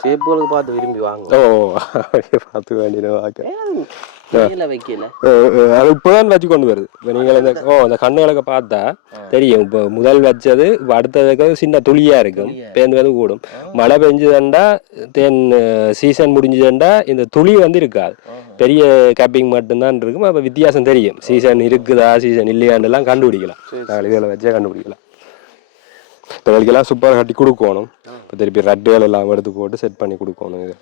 ஷேப்புகளுக்கு பார்த்து விரும்பி வாங்க. பார்த்து வேண்டிய வைக்கல அது இப்போதான் வச்சு கொண்டு வருது. இப்போ நீங்கள் இந்த கண்ணுகளுக்கு பார்த்தா தெரியும். இப்போ முதல் வச்சது அடுத்ததுக்கு சின்ன துளியா இருக்கும். பேருந்து வந்து கூடும். மழை பெஞ்சுதண்டா தேன் சீசன் முடிஞ்சுதண்டா இந்த துளி வந்து இருக்காது. பெரிய கேப்பிங் மட்டும்தான் இருக்கும். அப்போ வித்தியாசம் தெரியும். சீசன் இருக்குதா சீசன் இல்லையாண்டெல்லாம் கண்டுபிடிக்கலாம். நாங்கள் இதில் வச்சே கண்டுபிடிக்கலாம். இப்போ வலிக்கெல்லாம் சூப்பராக கட்டி கொடுக்கணும். இப்போ திருப்பி ரெட்டுகள் எல்லாம் எடுத்து போட்டு செட் பண்ணி கொடுக்கணும். இது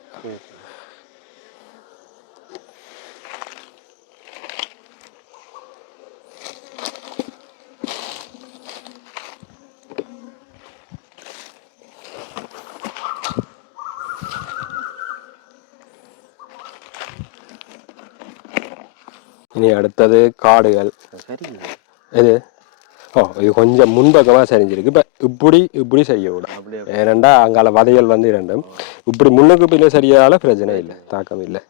இனி அடுத்தது காடுகள். இது இது கொஞ்சம் முன்பக்கமாக சரிஞ்சிருக்கு. இப்போ இப்படி செய்யக்கூடாது. ஏனண்டா அங்கால வதைகள் வந்து இரண்டும் இப்படி முன்னுக்கு பின்ன சரியால பிரச்சனை இல்லை, தாக்கம் இல்லை.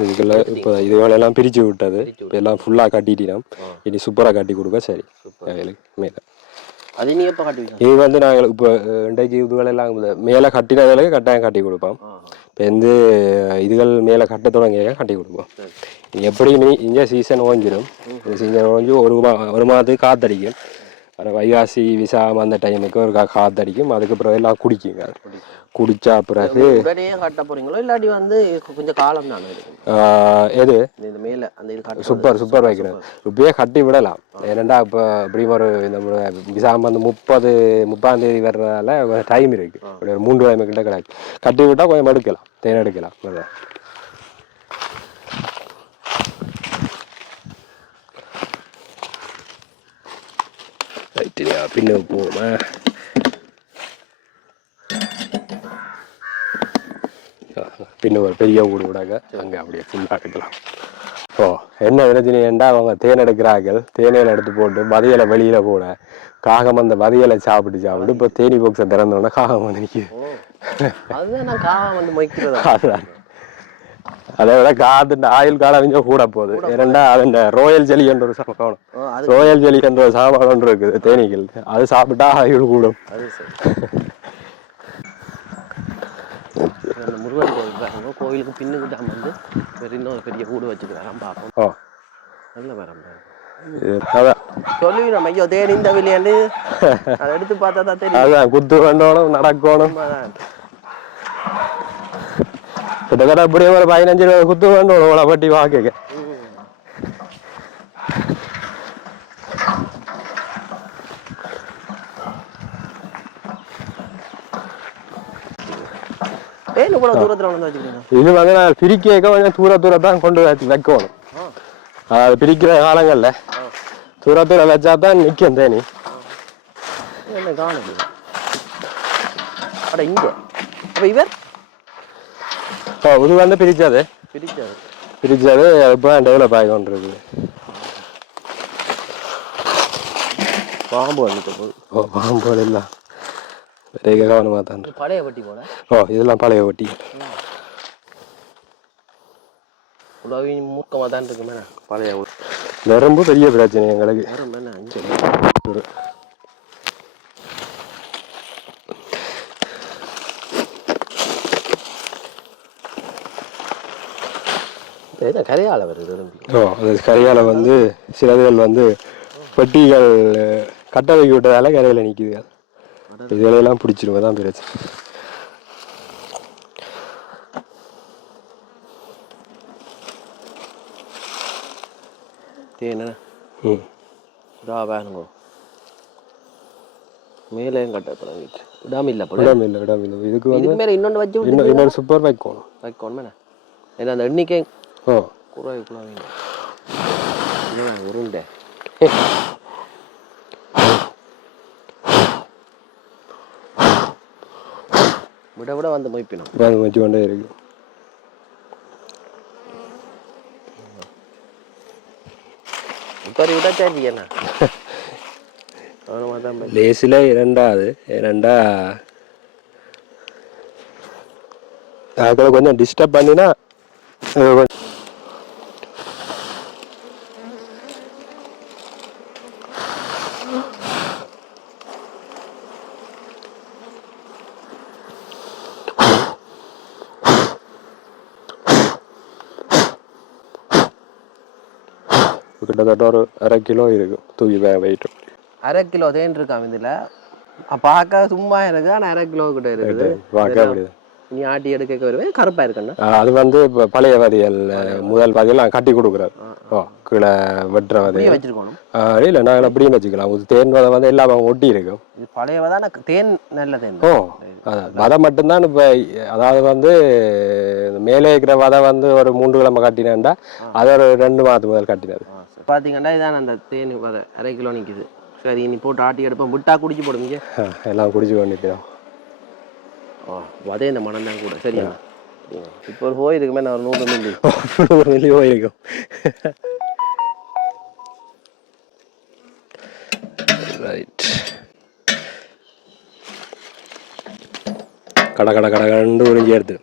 இதுக்குள்ள இப்போ இதுகளெல்லாம் பிரித்து விட்டது. இப்போ எல்லாம் ஃபுல்லாக கட்டிட்டோம். இனி சூப்பராக கட்டி கொடுக்க சரி. மேலே அது நீ எப்போ கட்டுவீங்க? இது வந்து நாங்கள் இப்போ இன்றைக்கு இதுகளெல்லாம் மேலே கட்டினதுக்கு கட்டாயம் கட்டி கொடுப்போம். இப்போ வந்து இதுகள் மேலே கட்ட தொடங்கிய கட்டி கொடுப்போம். எப்படி நீ இங்கே சீசன் ஓஞ்சிடும். சீசன் ஓஞ்சி ஒரு மாதத்துக்கு காத்தடிக்கும். வைகாசி விசாகம் அந்த டைமுக்கு ஒரு காத்தடிக்கும். அதுக்கப்புறம் எல்லாம் குடிக்குங்க. குடிச்சா பிறகு உடனே கட்ட போறீங்களோ இல்லாட்டி வந்து கொஞ்சம் காலம் தான் எது இந்த மேல அந்த இது சூப்பர் வைக்கிறேன். இப்பயே கட்டி விடலாம். ஏனண்டா இப்போ இப்படி ஒரு நம்ம விசாகம் வந்து 30ஆம் தேதி வர்றதால டைம் இருக்கு. ஒரு 3 கிழமை கிட்ட கிடக்கு. கட்டி விட்டா கொஞ்சம் எடுக்கலாம், தேன் எடுக்கலாம். பின்ன போமா பின்ன ஒரு பெரிய ஊடு விடாங்க அங்கே அப்படியே ஃபுல்லாக எடுக்கலாம். என்ன பிரச்சனை ஏண்டா அவங்க தேன் எடுக்கிறார்கள். தேனையில் எடுத்து போட்டு வதையலை வெளியில் போட காகம் அந்த வதையலை சாப்பிட்டு இப்போ தேனி பாக்ஸை திறந்தோடனே காகம் வந்து நிற்கிது. அதுதான் காகம் வந்து மொய்க்கிறது. அதுதான் அதை விட காத்து ஆயுள் காலம் கொஞ்சம் கூட போகுது. ஏனண்டா அது ரோயல் ஜெலி என்ற ஒரு சாமான், ரோயல் ஜெலி என்ற ஒரு சாமான் ஒன்று இருக்குது தேனீக்கள். அது சாப்பிட்டா ஆயுள் கூடும். அந்த முருகன் கோவில் கோவிலுக்கு பின்னுக்கிட்ட வந்து இன்னொரு பெரிய கூடு வச்சுக்கிறான் பார்ப்போம். நல்ல மரம் சொல்லி நம்ம ஐயோ தேனி இந்த விளையாண்டு அதை எடுத்து பார்த்தா தான் தெரியும். அதான் குத்து வேண்டோனும் நடக்கணும். கிட்டத்தட்ட அப்படியே ஒரு 15 குத்து வேண்டோம் பட்டி வாக்கு. இது வந்து நான் பிரிக்க கொஞ்சம் தூரத்தான் கொண்டு வைக்கணும். அதாவது பிரிக்கிற காலங்கள்ல தூரத்துல வச்சாதான் நிக்கும் தேனி. இது வந்து பிரிச்சது இப்போ டெவலப் ஆகி கொண்டிருக்கு. பாம்பு வந்து பாம்பு இல்லை பெரிய கவனமாக தான். பழைய வட்டி போல. இதெல்லாம் பழைய வட்டி. மூர்க்கமாக தான் இருக்குமே பழைய நரம்பு பெரிய பிரச்சனை எங்களுக்கு. கரையால வருது. அது கரையால வந்து சிலதுகள் வந்து பெட்டிகள் கட்ட வைக்க விட்டதால கரையில நிற்குது. இதெல்லாம் பிடிச்சிருங்க தான் பிரச்சனை. தேன வேணுங்கோ மேலேயும் கட்டப்படம் விடாம இதுக்கு வந்து இன்னொன்று வச்சு இன்னொரு சூப்பர் வைக்கணும் ஏன்னா அந்த எண்ணிக்கை குறைக்குள்ள உருண்டை விட வந்து மொய்ப்பினோம் மொய்ச்சு கொண்டே இருக்கு. லேசில இரண்டாவது கொஞ்சம் டிஸ்டர்ப் பண்ணினா கிட்டத்தட்ட ஒரு 1/2 கிலோ இருக்கும் தூக்கி வெயிட். 1/2 கிலோ தேன் இருக்காம இதுல பார்க்க சும்மா இருக்கு. ஆனால் 1/2 கிலோ கிட்ட இருக்குது. பார்க்க அப்படிதான். நீ ஆட்டி எடுக்க வருவேன் கருப்பா இருக்குண்ணா. அது வந்து இப்போ பழைய வதியல் முதல் வதியல் நான் கட்டி கொடுக்குறாரு. கீழே வெட்டுற வதையை வச்சிருக்கணும். இல்லை நாங்கள் அப்படியும் வச்சுக்கலாம். தேன் வதை வந்து எல்லாம் அவங்க ஒட்டி இருக்கும். இது பழைய வதை தேன் நல்ல தேன். அதான் வதை மட்டும்தான். இப்போ அதாவது வந்து மேலே இருக்கிற வதை வந்து ஒரு 3 கிழமை கட்டினேன்டா அதை ஒரு 2 மாதத்துக்கு முதல் கட்டினாரு. பார்த்தீங்கன்னா இதான் அந்த தேன் வதை 1/2 கிலோ நிற்குது. சரி நீ போட்டு ஆட்டி எடுப்போம். விட்டா குடிச்சு போடுவீங்க. எல்லாம் குடிச்சு கொண்டிருக்கிறோம். அதே இந்த மனம் தான் கூட சரியா இப்போ ஒரு போயிருக்குமே நான் 100 மில்லி 100 மில்லி போயிருக்கும். ரைட் கண்டு உறிஞ்சி எடுத்து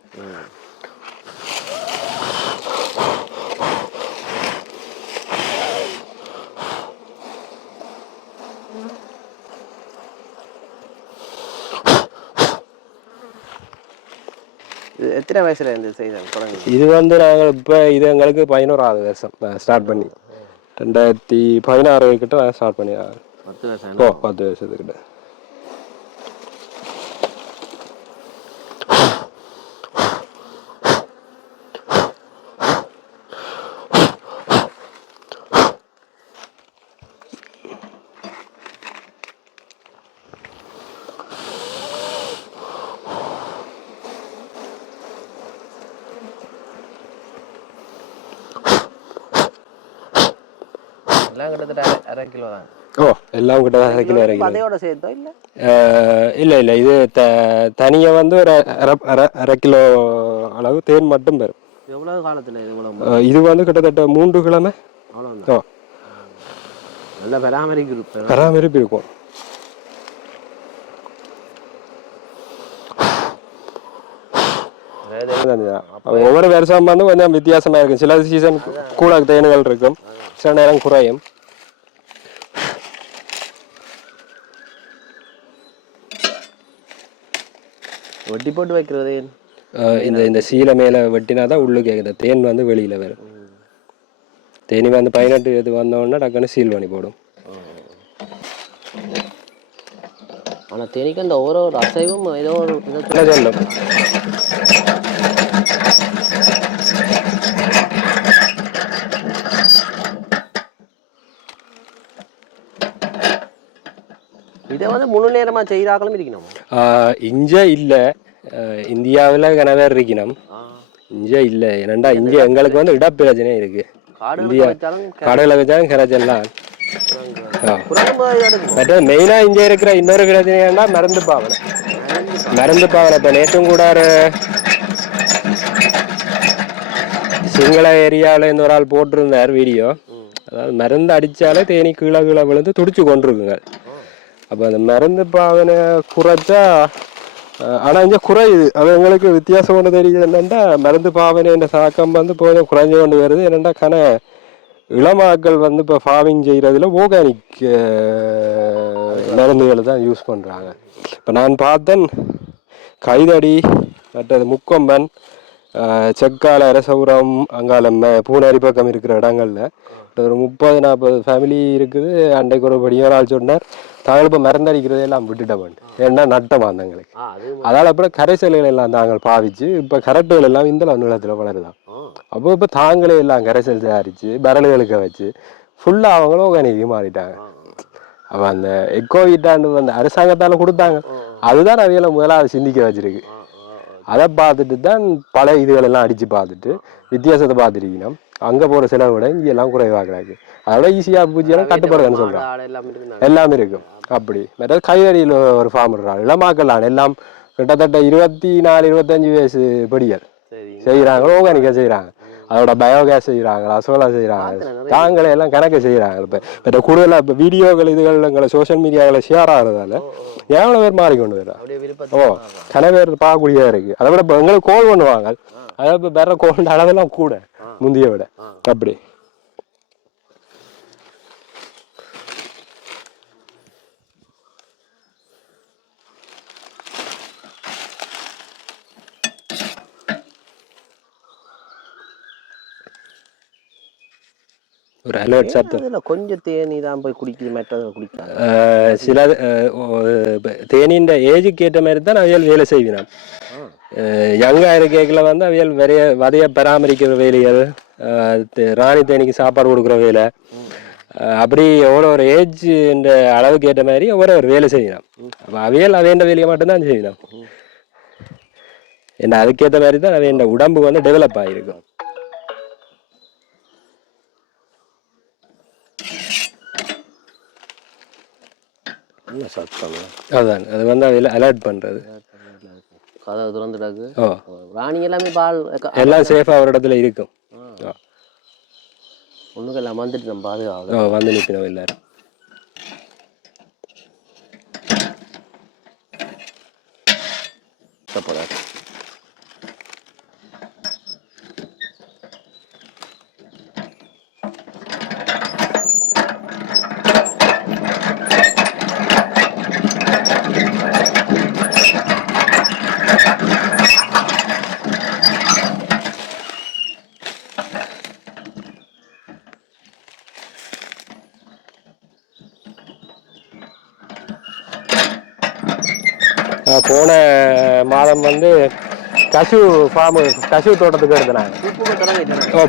எத்தனை வயசுல இருந்து செய்தாங்க தொடங்கி? இது வந்து நாங்கள் இப்போ இது எங்களுக்கு 11வது வருஷம் ஸ்டார்ட் பண்ணி 2016 கிட்ட நாங்கள் ஸ்டார்ட் பண்ணி 10 வருஷம். 10 வருஷத்துக்கிட்ட. எல்லாம் கிட்டத்தட்ட அரை கிலோ தான். எல்லாம் கிட்ட அரை கிலோ அதையோட சேர்த்தோ இல்லை? இல்லை இது தனியாக வந்து ஒரு அரை கிலோ அளவு தேன் மட்டும் பெறும். எவ்வளவு காலத்தில் இது? இது வந்து கிட்டத்தட்ட 3 கிழமை. அவ்வளோதான். நல்லா பராமரிப்பு இருக்கும். ஒவ்வொரு வருஷம் வந்து கொஞ்சம் வித்தியாசமா இருக்கும். சில சீசன் கூட தேன்கள் இருக்கும், சில நேரம் குறையும். வெட்டி போட்டு வைக்கிறது இந்த சீலை மேல வெட்டினாதான் உள்ளுக்கு இந்த தேன் வந்து வெளியில வரும். தேனி வந்து 18 இது வந்தோடனே டக்குன்னு சீல் பண்ணி போடும். ஆனால் தேனிக்கு அந்த ஒரு அசைவும் ஏதோ ஒரு சொல்லும். இதை வந்து முழு நேரமா செய்கிறாங்களும் இருக்கணும். இஞ்ச இல்லை, இந்தியாவில் கனவே இருக்கணும். இஞ்ச இல்லை, ஏனண்டா இஞ்ச எங்களுக்கு வந்து இடப்பிரச்சனை இருக்கு. இந்தியா காடுகளை வச்சாலும் கிடைச்சலாம். மற்ற மெயினா இங்க இருக்கிற இன்னொரு பிரச்சனைனா மருந்து பாவனை. இப்ப நேற்றும் கூட சிங்கள ஏரியாவில் இந்த ஒரு ஆள் போட்டிருந்தார் வீடியோ. அதாவது மருந்து அடிச்சாலே தேனி கீழே விழுந்து துடிச்சு கொண்டிருக்குங்க. அப்போ அந்த மருந்து பாவனை குறைச்சா, ஆனால் இங்கே குறையுது. அது எங்களுக்கு வித்தியாசம் ஒன்று தெரியுது. என்னென்னா மருந்து பாவனை தாக்கம் வந்து கொஞ்சம் குறைஞ்சு கொண்டு வருது. என்னென்னா இளமாக்கள் வந்து இப்போ ஃபார்மிங் செய்கிறதுல ஆர்கானிக் மருந்துகளை தான் யூஸ் பண்ணுறாங்க. இப்போ நான் பார்த்தேன் கைதடி, மற்றது முக்கொம்பன், செக்கால, அரசபுரம், அங்காளம், பூனேரி பக்கம் இருக்கிற இடங்கள்ல ஒரு 30-40 ஃபேமிலி இருக்குது. அன்றைக்கு ஒரு படியோரால் சொன்னார், தாங்கள் இப்போ மருந்தடிக்கிறதே எல்லாம் விட்டுட்டோம். ஏன்னா நட்டமா இருந்தங்களுக்கு. அதால் அப்புறம் கரைசல்கள் எல்லாம் தாங்கள் பாவிச்சு இப்போ கரெக்டுகள் எல்லாம் இந்த நிலத்தில் வளருதான். அப்போ இப்போ தாங்களே எல்லாம் கரைசல் தயாரித்து பரலுகளுக்கு வச்சு ஃபுல்லாக அவங்களும் ஆர்கானிக்கு மாறிட்டாங்க. அப்போ அந்த எக்கோ வீட்டாண்டு அந்த அரசாங்கத்தால் கொடுத்தாங்க. அதுதான் அவையில முதலாவது சிந்திக்க வச்சிருக்கு. அதை பார்த்துட்டு தான் பல இதுகளெல்லாம் அடித்து பார்த்துட்டு வித்தியாசத்தை பார்த்துருக்கணும். அங்கே போகிற செலவு விட இங்கே எல்லாம் குறைவாகிறாங்க. அதோட ஈஸியாக பூச்சியெல்லாம் கட்டுப்படுதுன்னு சொல்கிறாங்க. எல்லாமே இருக்கும். அப்படி மற்றது கைதடியில் ஒரு ஃபார்ம் இருக்கிறாங்க. இளமாக்கலாம் எல்லாம் கிட்டத்தட்ட 24-25 வயசு படிகள் செய்கிறாங்க. ஆர்கானிக்காக செய்கிறாங்க. அதோட பயோகேஸ் செய்கிறாங்க, அசோலா செய்கிறாங்க, தாங்களே எல்லாம் கணக்கு செய்கிறாங்க. இப்போ கூடுதலாக இப்போ வீடியோக்கள் இதுகள் எங்களை சோஷியல் மீடியாவில் ஷேர் ஆகிறதால எவ்வளோ பேர் மாறிக்கொண்டு வரா. கன பேர் பார்க்கக்கூடியதாக இருக்குது. அதை விட இப்போ எங்களுக்கு கோல் பண்ணுவாங்க. அதாவது இப்போ வேற கோல்டு அளவெல்லாம் கூட முந்தைய விட. அப்படி ஒரு அலர்ட் சத்தம். கொஞ்சம் தேனி தான் போய் குடிக்குது, மற்றது குடிக்காது. சில தேனியின் ஏஜுக்கு ஏற்ற மாதிரி தான் அவையல் வேலை செய்வினான். யங்கா இருக்கைகளை வந்து அவையல் வதைய பராமரிக்கிற வேலைகள், ராணி தேனிக்கு சாப்பாடு கொடுக்குற வேலை, அப்படி எவ்வளோ ஒரு ஏஜ் இந்த அளவுக்கு ஏற்ற மாதிரி ஒரு வேலை செய்யணும். அப்போ அவையல் அவையண்ட வேலையை மட்டும்தான் செய்யணும். ஏன்னா அதுக்கேற்ற மாதிரி தான் அவையண்ட உடம்பு வந்து டெவலப் ஆகிருக்கும். அதான் அது வந்து அவையில் அலர்ட் பண்ணுறது. கதவை திறந்துட்டாக்கு ஓ ராணி எல்லாமே பால் எல்லாம் சேஃபாக ஒரு இடத்துல இருக்கும். ஒன்றுக்கு எல்லாம் வந்துட்டு நம்ம பாதுகாவல ஓ வந்து நிற்கணும் எல்லாரும். போகிறாரு. போன மாதம் வந்து கசு ஃபார்மு கசு தோட்டத்துக்கு எடுத்தனாங்க.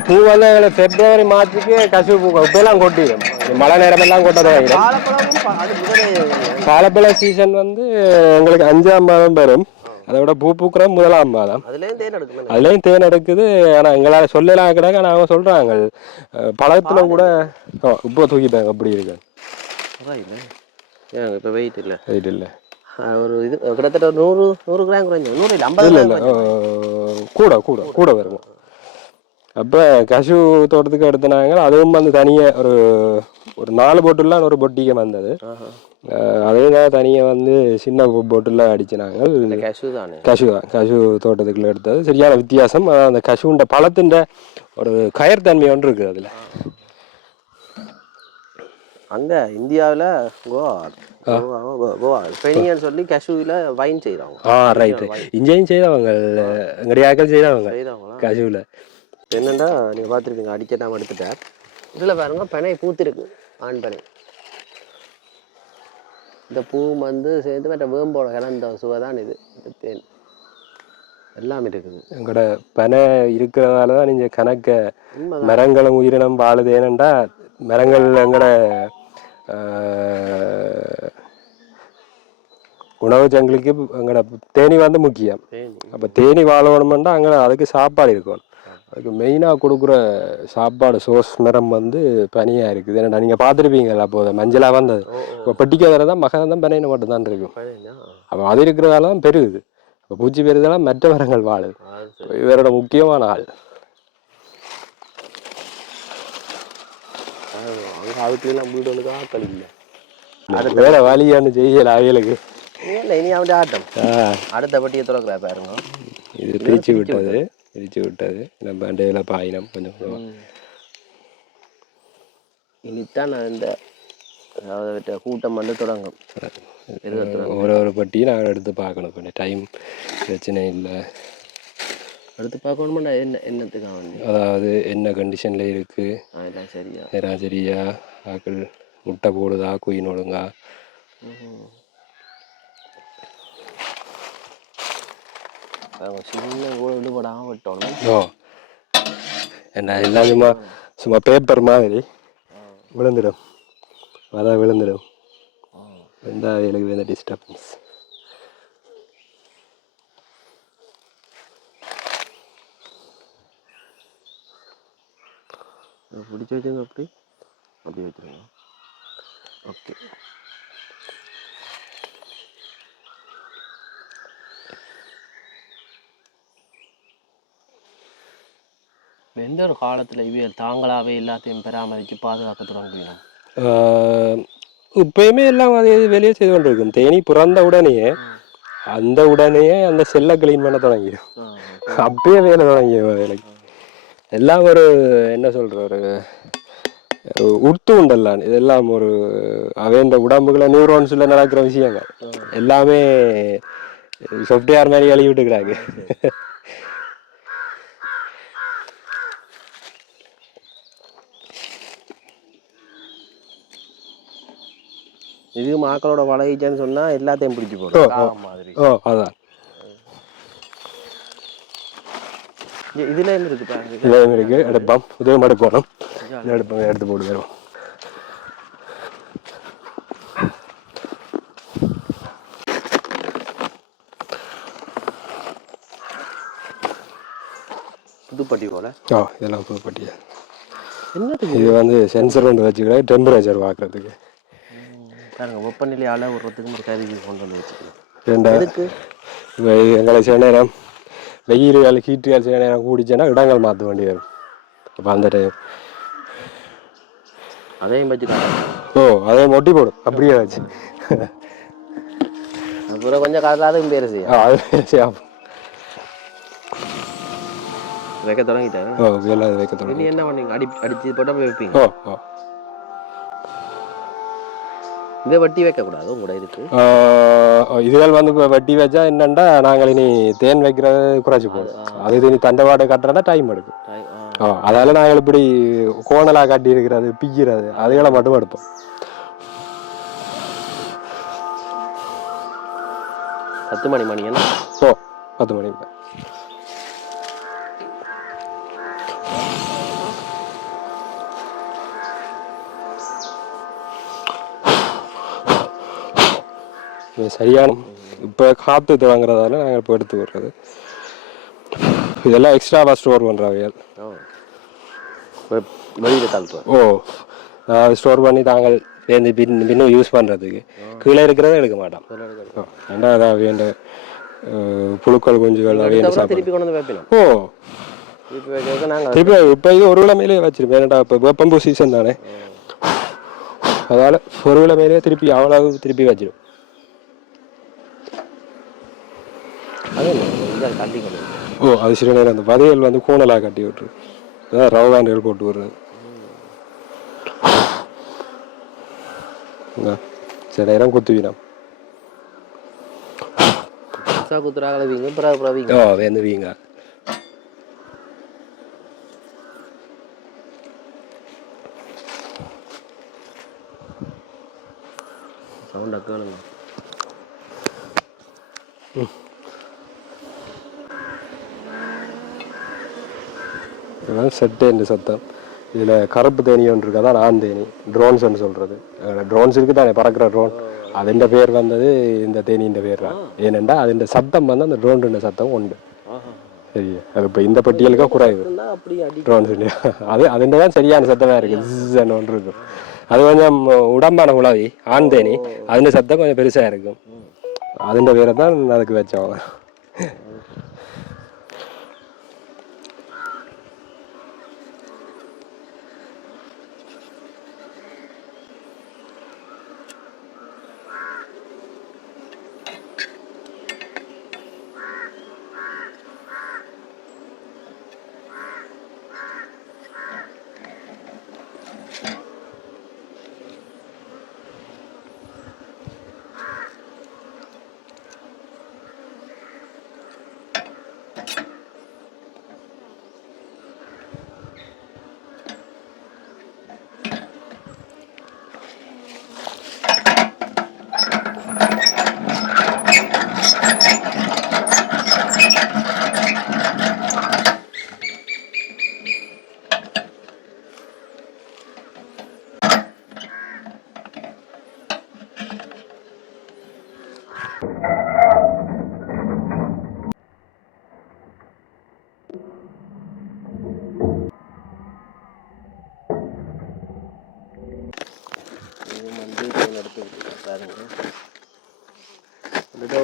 பூ வந்து எங்களை பிப்ரவரி மாதத்துக்கு கசு பூ இப்பெல்லாம் கொட்டிடும். மழை நேரமெல்லாம் கொட்ட தொடங்கிடும். வாழைப்பழ சீசன் வந்து எங்களுக்கு 5ஆம் மாதம் வரும். அதை விட பூ பூக்கிற 1ஆம் மாதம். அதுலேயும் தேன் எடுக்குது. ஆனால் எங்களால் சொல்லலாம் கிடக்கு. ஆனால் அவங்க சொல்கிறாங்க பழத்தில் கூட இப்போ தூக்கிட்டாங்க. அப்படி இருக்கு. இப்போ வெயிட் இல்லை. வெயிட் இல்லை. ஒரு இது கிட்டத்தட்ட 100 கிராம் குறைஞ்சு 100 இல்லை 50 இல்லை கூட வரும். அப்போ கசு தோட்டத்துக்கு எடுத்தினாங்க. அதுவும் வந்து தனியாக ஒரு 4 போட்டுலாம் ஒரு பொட்டிக்கு வந்தது. அதையும் தான் தனியாக வந்து சின்ன போட்டில் அடிச்சினாங்க. கசு தான் கசு தோட்டத்துக்குள்ள எடுத்தது. சரியான வித்தியாசம். அந்த கசுண்ட பழத்தின் ஒரு கயர்த்தன்மை ஒன்று இருக்குது அதில். அங்கே இந்தியாவில் கோவா ஸ்பெயினியன் சொல்லி கஷுவில் வைன் செய்கிறாங்க. ரைட். இங்கேயும் செய்தவங்க எங்கடையாக்கள் செய்தவங்க கஷுவில். என்னென்னா நீங்கள் பார்த்துருப்பீங்க அடிக்கட்டாமல் எடுத்துட்டார். இதில் பாருங்க பனை பூத்திருக்கு. ஆண் பனை. இந்த பூ வந்து சேர்ந்து மற்ற வேம்போட கலந்த சுவை தான் இது. தேன் எல்லாம் இருக்குது. எங்களோட பனை இருக்கிறதால தான் நீங்கள் கணக்க மரங்களும் உயிரினம் வாழுது. ஏனென்றா மரங்கள் எங்களோட உணவு சங்கிலிக்கு எங்களோட தேனி வந்து முக்கியம். அப்போ தேனி வாழணும்னா அங்கே அதுக்கு சாப்பாடு இருக்கணும். அதுக்கு மெயினாக கொடுக்குற சாப்பாடு சோர்ஸ் மரம் வந்து பனியாக இருக்குது. ஏன்னா நீங்கள் பார்த்துருப்பீங்கல்ல அப்போது மஞ்சளாக வந்தது. இப்போ பெட்டிக்க வேறு தான் மகரம் பனையின மட்டும்தான் இருக்கும். அப்போ அது இருக்கிறதால தான் பெருகுது. இப்போ பூச்சி பெருதால மற்ற மரங்கள் வாழுது. இவரோட முக்கியமான ஆள். அதுக்கெல்லாம் வீடு வந்து ஆட்கள் இல்லை. வேற வழியான்னு செய்யல அவைகளுக்கு. இனி அவன் ஆட்டம் அடுத்த பட்டியை திறக்கிற பாருங்க. இது பிரிச்சு விட்டது நம்ம அண்டையில பாயினம் கொஞ்சம். இனித்தான் நான் இந்த கூட்டம் வந்து தொடங்கும். ஒரு பட்டியை நாங்கள் எடுத்து பார்க்கணும். கொஞ்சம் டைம் பிரச்சனை இல்லை. எடுத்து பார்க்கணுமா என்னத்துக்காக வந்து அதாவது என்ன கண்டிஷனில் இருக்குது, அதெல்லாம் சரியா எல்லாம் சரியா, ஆக்கள் முட்டை போடுதா, குயின் ஒழுங்கா. சின்ன கூட விழுபடாமல் விட்டோம். என்ன எல்லாம் சும்மா பேப்பர் மாதிரி விழுந்துடும். அதான் விழுந்துடும். எந்த எனக்கு வேணும் டிஸ்டர்பன்ஸ். பிடிச்சி வச்சுங்க. அப்படி வச்சுருங்க. ஓகே. எந்த ஒரு காலத்தில் இவியல் தாங்களாகவே எல்லாத்தையும் பராமரித்து பாதுகாக்க தொடங்குகிறோம்? இப்பயுமே எல்லாம் அதே வேலையை செய்து கொண்டு இருக்கும். தேனி பிறந்த உடனேயே அந்த செல்லை கிளீன் பண்ண தொடங்கிடும். அப்பயே வேலை தொடங்கிடும். வேலைக்கு எல்லாம் ஒரு என்ன சொல்கிற ஒரு உடுத்து உண்டல்லான். இதெல்லாம் ஒரு அவைந்த உடம்புகளை நியூரோன்ஸில் நடக்கிற விஷயங்கள் எல்லாமே சாஃப்ட்வேர் மாதிரி எழுதி விட்டுக்கிறாங்க. இது மக்களோட வளர்ச்சின்னு சொன்னால் எல்லாத்தையும் பிடிச்சி போடும் மாதிரி. அதான் இதுல இருக்கு பாருங்க. இதுல இருக்கு. எடுப்போம். உதயம் எடுக்கணும். எடுத்து போட்டு தருவோம். புதுப்பட்டி போல. இதெல்லாம் புதுப்பட்டியா. இது வந்து சென்சர் ஒன்று வச்சுக்கிற டெம்பரேச்சர் பார்க்கறதுக்கு. பாருங்க வெப்பநிலை அளவுறதுக்கு ஒரு கருவி கொண்டு வந்து வச்சுக்கலாம். ஏண்டா எங்களை சில நேரம் வெயில் ஹீட்டுகள் சில நேரம் கூடிச்சேன்னா இடங்கள் மாற்ற வேண்டி வரும். அப்போ அந்த டைம் அதையும் வச்சு ஓ அதையும் ஒட்டி போடும் அப்படியே வச்சு அப்புறம் கொஞ்சம் காலத்தில் அதுவும் பேர் செய்யும். அது செய்யும். வைக்க தொடங்கிட்டேன். ஓ இதெல்லாம் வைக்க தொடங்கி. என்ன பண்ணீங்க? அடிச்சு போட்டால் வைப்பீங்க. ஓ ஓ இதை வட்டி வைக்கக்கூடாது உங்களோட இருக்கு. இதுகள் வந்து இப்போ வட்டி வச்சா என்னண்டா நாங்கள் இனி தேன் வைக்கிறது குறைச்சி போடும். அது இனி தண்டவாடு கட்டுறதா டைம் எடுக்கும். அதால நாங்கள் இப்படி கோணலாக கட்டி இருக்கிறது பிக்கிறது அதுகளை மட்டும் எடுப்போம். பத்து மணி என்ன? ஓ 10 மணி. சரியான இப்போ காற்று வாங்குறதால நாங்கள் இப்போ எடுத்து விடுறது. இதெல்லாம் எக்ஸ்ட்ராவாக ஸ்டோர் பண்ணுறாங்க. வெளியில் கால்போம். ஓ ஸ்டோர் பண்ணி தாங்கள் பின்னும் யூஸ் பண்ணுறதுக்கு கீழே இருக்கிறத எடுக்க மாட்டோம். ஏண்டா அதான் வேண்ட புழுக்கள் குஞ்சுகள் திருப்பி கொண்டு வந்து வைப்போம். ஓ திருப்பி இப்போ இது ஒரு கிழமையிலே வச்சிருப்பேன். ஏன்டா இப்போ வெப்பம்பூ சீசன் தானே, அதால் ஒரு கிழமையிலே திருப்பி அவ்வளவு திருப்பி வச்சிடும். ஓ அது சில நேரம் அந்த வதைகள் வந்து கூணலாக கட்டி விட்டுரு, அதான் ரவகாண்டுகள் போட்டு விடுறது. சில நேரம் குத்துவிடும். ஓ வேந்து வீங்க சவுண்டா கேளுங்க. செட்டேன்னு சத்தம். இதில் கருப்பு தேனி ஒன்று இருக்கு, அதான் ஆண் தேனி, ட்ரோன்ஸ்ன்னு சொல்கிறது. ட்ரோன்ஸ் இருக்குது தானே, பறக்கிற ட்ரோன், அதுன்ற பேர் வந்தது இந்த தேனின்ற பேர் தான். ஏனெண்டா அதுன்ற சத்தம் வந்து அந்த ட்ரோன்ற சத்தம் உண்டு. சரி அது இப்போ இந்த பட்டியலுக்காக குறைவு ட்ரோன்ஸ் அது அதுன்ற தான் சரியான சத்தமாக இருக்குது. ஜின்னு ஒன்று இருக்கும், அது கொஞ்சம் உடம்பான உழவி ஆண் தேனி, அதுன்ற சத்தம் கொஞ்சம் பெருசாக இருக்கும். அதுன்ற பேரை தான் அதுக்கு வச்சவங்க.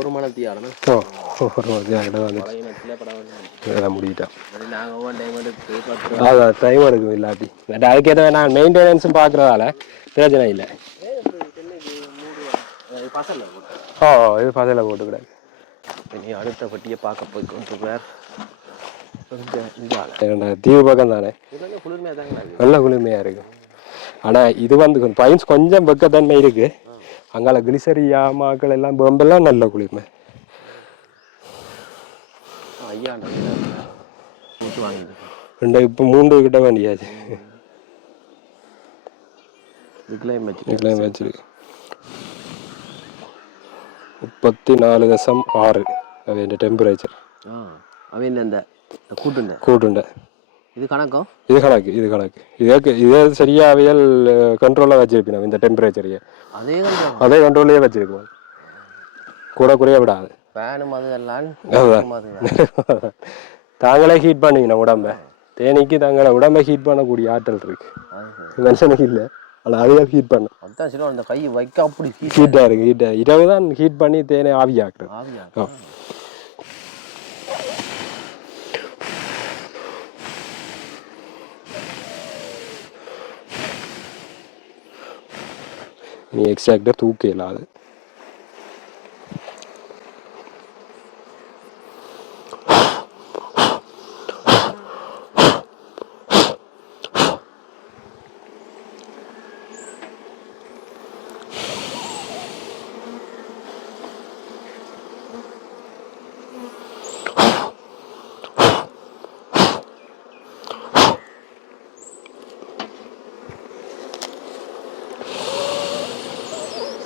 ஒரு மனத்தியாளனா முடிக்கிட்டேன். அதான் டைம் எடுக்கும் இல்லாட்டி, அதுக்கேற்ற நான் மெயின்டெனன்ஸும் பார்க்குறதால பிரச்சனை இல்லை. ஓ இது பசல போட்டுக்கிறாரு. நீ அடுத்த பட்டியை பார்க்க போய் கொண்டுருக்கார். தீவு பக்கம் தானே, நல்ல குளிர்மையாக இருக்கும். ஆனால் இது வந்து பைன்ஸ் கொஞ்சம் வெக்கத்தன்மை இருக்குது. அங்கால கிளிசரியா மாக்கள் எல்லாம் பொம்பெல்லாம் நல்ல குளிர்மை. இப்போ 3 கிட்ட வேண்டியாச்சு. 34.6 அவன் டெம்பரேச்சர். கூட்டுண்ட இது கணக்கோ? இது கணக்கு. இதே சரியாவியல் கண்ட்ரோலாக வச்சிருப்பேன். இந்த டெம்பரேச்சரையே அதே கண்ட்ரோல்லையே வச்சிருக்கோம், கூட குறைய விடாது. தாங்களே ஹீட் பண்ணிக்கணும் உடம்ப. தேனிக்கு தங்களை உடம்பை ஹீட் பண்ணக்கூடிய ஆற்றல் இருக்கு, மனுஷனுக்கு இல்லை. ஆனால் அதுதான் ஹீட் பண்ணும். அதான் சரி அந்த கை வைக்க அப்படி ஹீட்டாக இருக்குது. ஹீட்டாக இரவு தான் ஹீட் பண்ணி தேனை ஆவியாக்குறது. ஆவியா நீ எக்ஸாக்டாக தூக்க இல்லாது.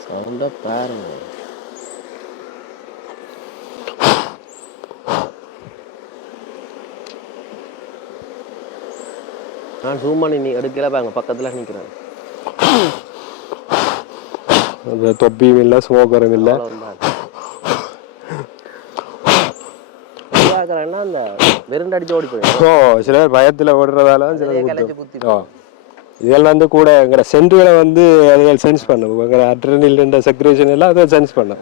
சவுண்டை பாருங்க. நான் ஜூம் பண்ணி நீ எடுக்கல பாருங்க, பக்கத்தில் நிற்கிறேன். தொப்பியும் இல்லை, ஸ்மோக்கரும் இல்லை. அந்த வெறுண்டடிச்சு ஓடி போயிடும். ஓ சிலர் பயத்தில் ஓடுறதால தான் சிலர். இதெல்லாம் வந்து கூட எங்கிற சென்றுகளை வந்து அதுகள் சென்ஸ் பண்ணும். எங்கிற அட்ரினல் செக்ரேஷன் எல்லாம் அதை சென்ஸ் பண்ணும்.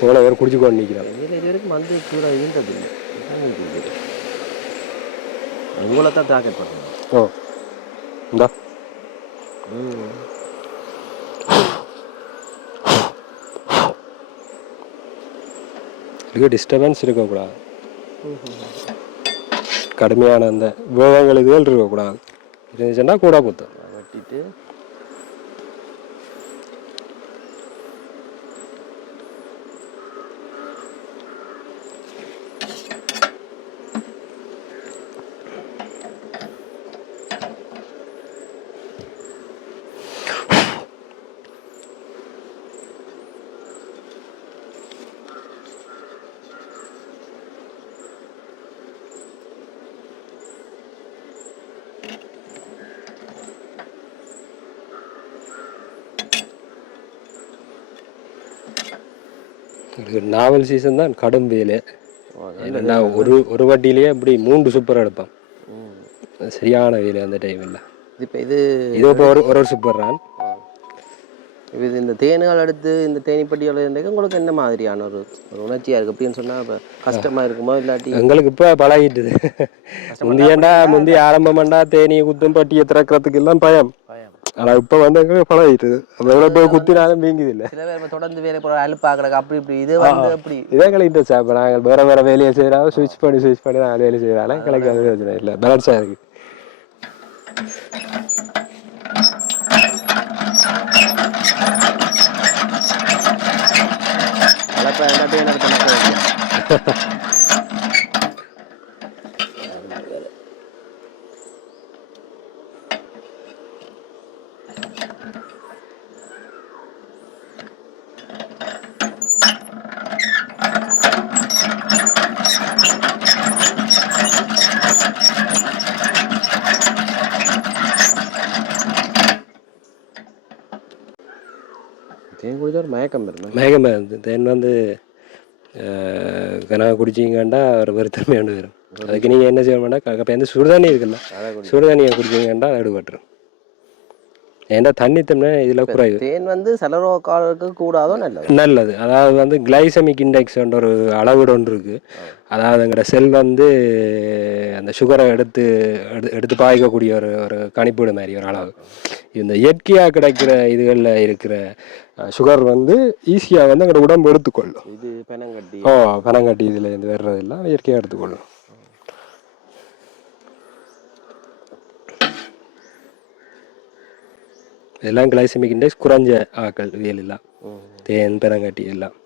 இவ்வளோ பேர் குடிச்சு கொண்டு நிற்கிறாங்க. இது வரைக்கும் வந்து கூட இருந்தது இல்லை. உங்களை தான் டார்கெட் பண்ணுறேன். ஓ இந்தா இதுக்கு டிஸ்டர்பன்ஸ் இருக்கக்கூடாது. கடுமையான அந்த விவரங்கள் இதுகள் இருக்கக்கூடாது. இருந்துச்சுன்னா கூட குத்தம் வெட்டிட்டு நாவல் சீசன் தான் கடும் வெயில். என்னன்னா ஒரு வட்டியிலேயே இப்படி 3 சூப்பர் எடுப்பான். சரியான வெயில் அந்த டைமில். இப்போ இது இப்போ ஒரு சூப்பர் ரான். இது இந்த தேனுகள் எடுத்து இந்த தேனிப்பட்டிகள் இருந்தது உங்களுக்கு என்ன மாதிரியான ஒரு உணர்ச்சியாக இருக்குது அப்படின்னு சொன்னால் இப்போ கஷ்டமாக இருக்குமோ இல்லாட்டி? எங்களுக்கு இப்போ பழகிட்டுது. முந்தி ஆரம்பமாண்டா தேனி குத்தும் பட்டியை திறக்கிறதுக்கு எல்லாம் பயம். ஆனால் இப்போ வந்து எங்களுக்கு பழகிட்டுது. அதோட போய் குத்தினாலும் வீங்குது இல்லை. சில பேர் தொடர்ந்து வேலை போகிற அழுப்பாக்குறாங்க. அப்படி இப்படி இது வந்து அப்படி இதே கலெக்ட் வச்சா இப்போ நாங்கள் வேறு வேலையை செய்கிறாலும் ஸ்விட்ச் பண்ணி நாங்கள் வேலை செய்கிறாலும் கிளைக்கு அது பிரச்சனை இல்லை. பேலன்ஸாக இருக்குது. தேன் குடிச்சா ஒரு மயக்கம் வரும். இருந்து தேன் வந்து கனவு குடிச்சிங்கண்டா ஒரு வருத்தமையாண்டு வரும். அதுக்கு நீங்கள் என்ன செய்ய வேண்டாம், இப்போ எந்த சுடுதண்ணி இருக்குல்ல, சுடுதண்ணியை குடிச்சிங்கண்டா அடுபட்டுரும். ஏன்னா தண்ணி தண்ணி இதில் குறைவு. தேன் வந்து செலரோக்காலுக்கு கூடாதோ நல்லது. அதாவது வந்து கிளைசமிக் இண்டெக்ஸ் ஒரு அளவீடு ஒன்று இருக்குது. அதாவது எங்களோட செல் வந்து அந்த சுகரை எடுத்து பாய்க்கக்கூடிய ஒரு கணிப்பீடு மாதிரி ஒரு அளவு. இந்த இயற்கையாக கிடைக்கிற இதுகளில் இருக்கிற சுகர் வந்து ஈஸியாக வந்து எங்களோட உடம்பு எடுத்துக்கொள்ளும். இது பெனங்கட்டி பெனங்கட்டி இதில் இருந்து வர்றதெல்லாம் இயற்கையாக எடுத்துக்கொள்ளும். இதெல்லாம் கிளைசமிக் இண்டெக்ஸ் குறைஞ்ச ஆக்கள் வியல் எல்லாம் தேன் பெனங்கட்டி எல்லாம்.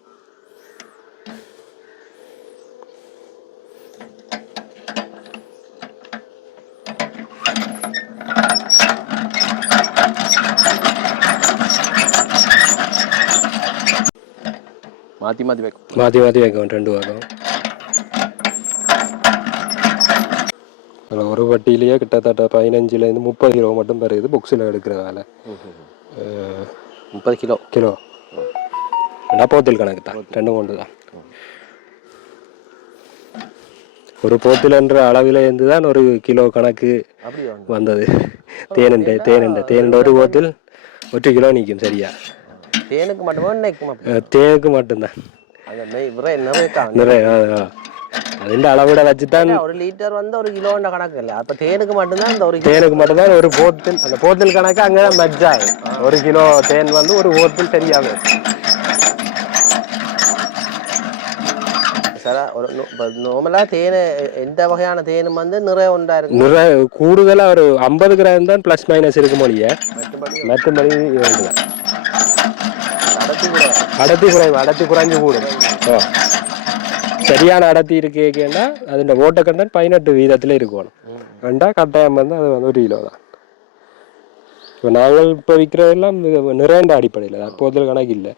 மாற்றி வைக்கும் 2 வாரம். ஒரு வட்டியிலேயே கிட்டத்தட்ட 15 to 30 கிலோ மட்டும் பெறுது புக்ஸில் எடுக்கிற வேலை. 30 கிலோ போத்தில் கணக்கு தான், 2 கொண்டு தான். ஒரு போத்தில்ன்ற அளவில் இருந்து தான் ஒரு கிலோ கணக்கு அப்படி வந்தது. தேனண்ட ஒரு போத்தில் 1 கிலோ நிற்கும் சரியா. தேனுக்கு மட்டுமா நினைக்கும்? தேனுக்கு மட்டும்தான் நிறைய. അതിന്റെ அளவிட வச்சுதான் 1 லிட்டர் வந்து 1 கிலோன்ற கணக்கு இல்லை. அப்ப தேனுக்கு மட்டும்தான் அந்த தேனுக்கு மட்டும்தான் ஒரு போத்தில். அந்த போத்தில் கணக்கு அங்கே மஜ்ஜாது. 1 கிலோ தேன் வந்து ஒரு போத்தில் தெரியாது. நார்மலா தேனு எந்த வகையான தேனும் வந்து நிறைய உண்டா இருக்கு. நிறைய கூடுதலா ஒரு 50 கிராம் தான் பிளஸ் மைனஸ் இருக்கு மொழிய. மற்றபடி அடர்த்தி குறைஞ்சு கூடும். சரியான அடர்த்தி இருக்கேன்னா அதோட ஓட்ட கண்டன் 18% இருக்கணும். ரெண்டா கட்டாயம் வந்து அது வந்து 1 கிலோ தான். இப்போ நாங்கள் இப்போ விற்கிறதெல்லாம் நிறைய அடிப்படையில் தான், போதில் கணக்கு இல்லை.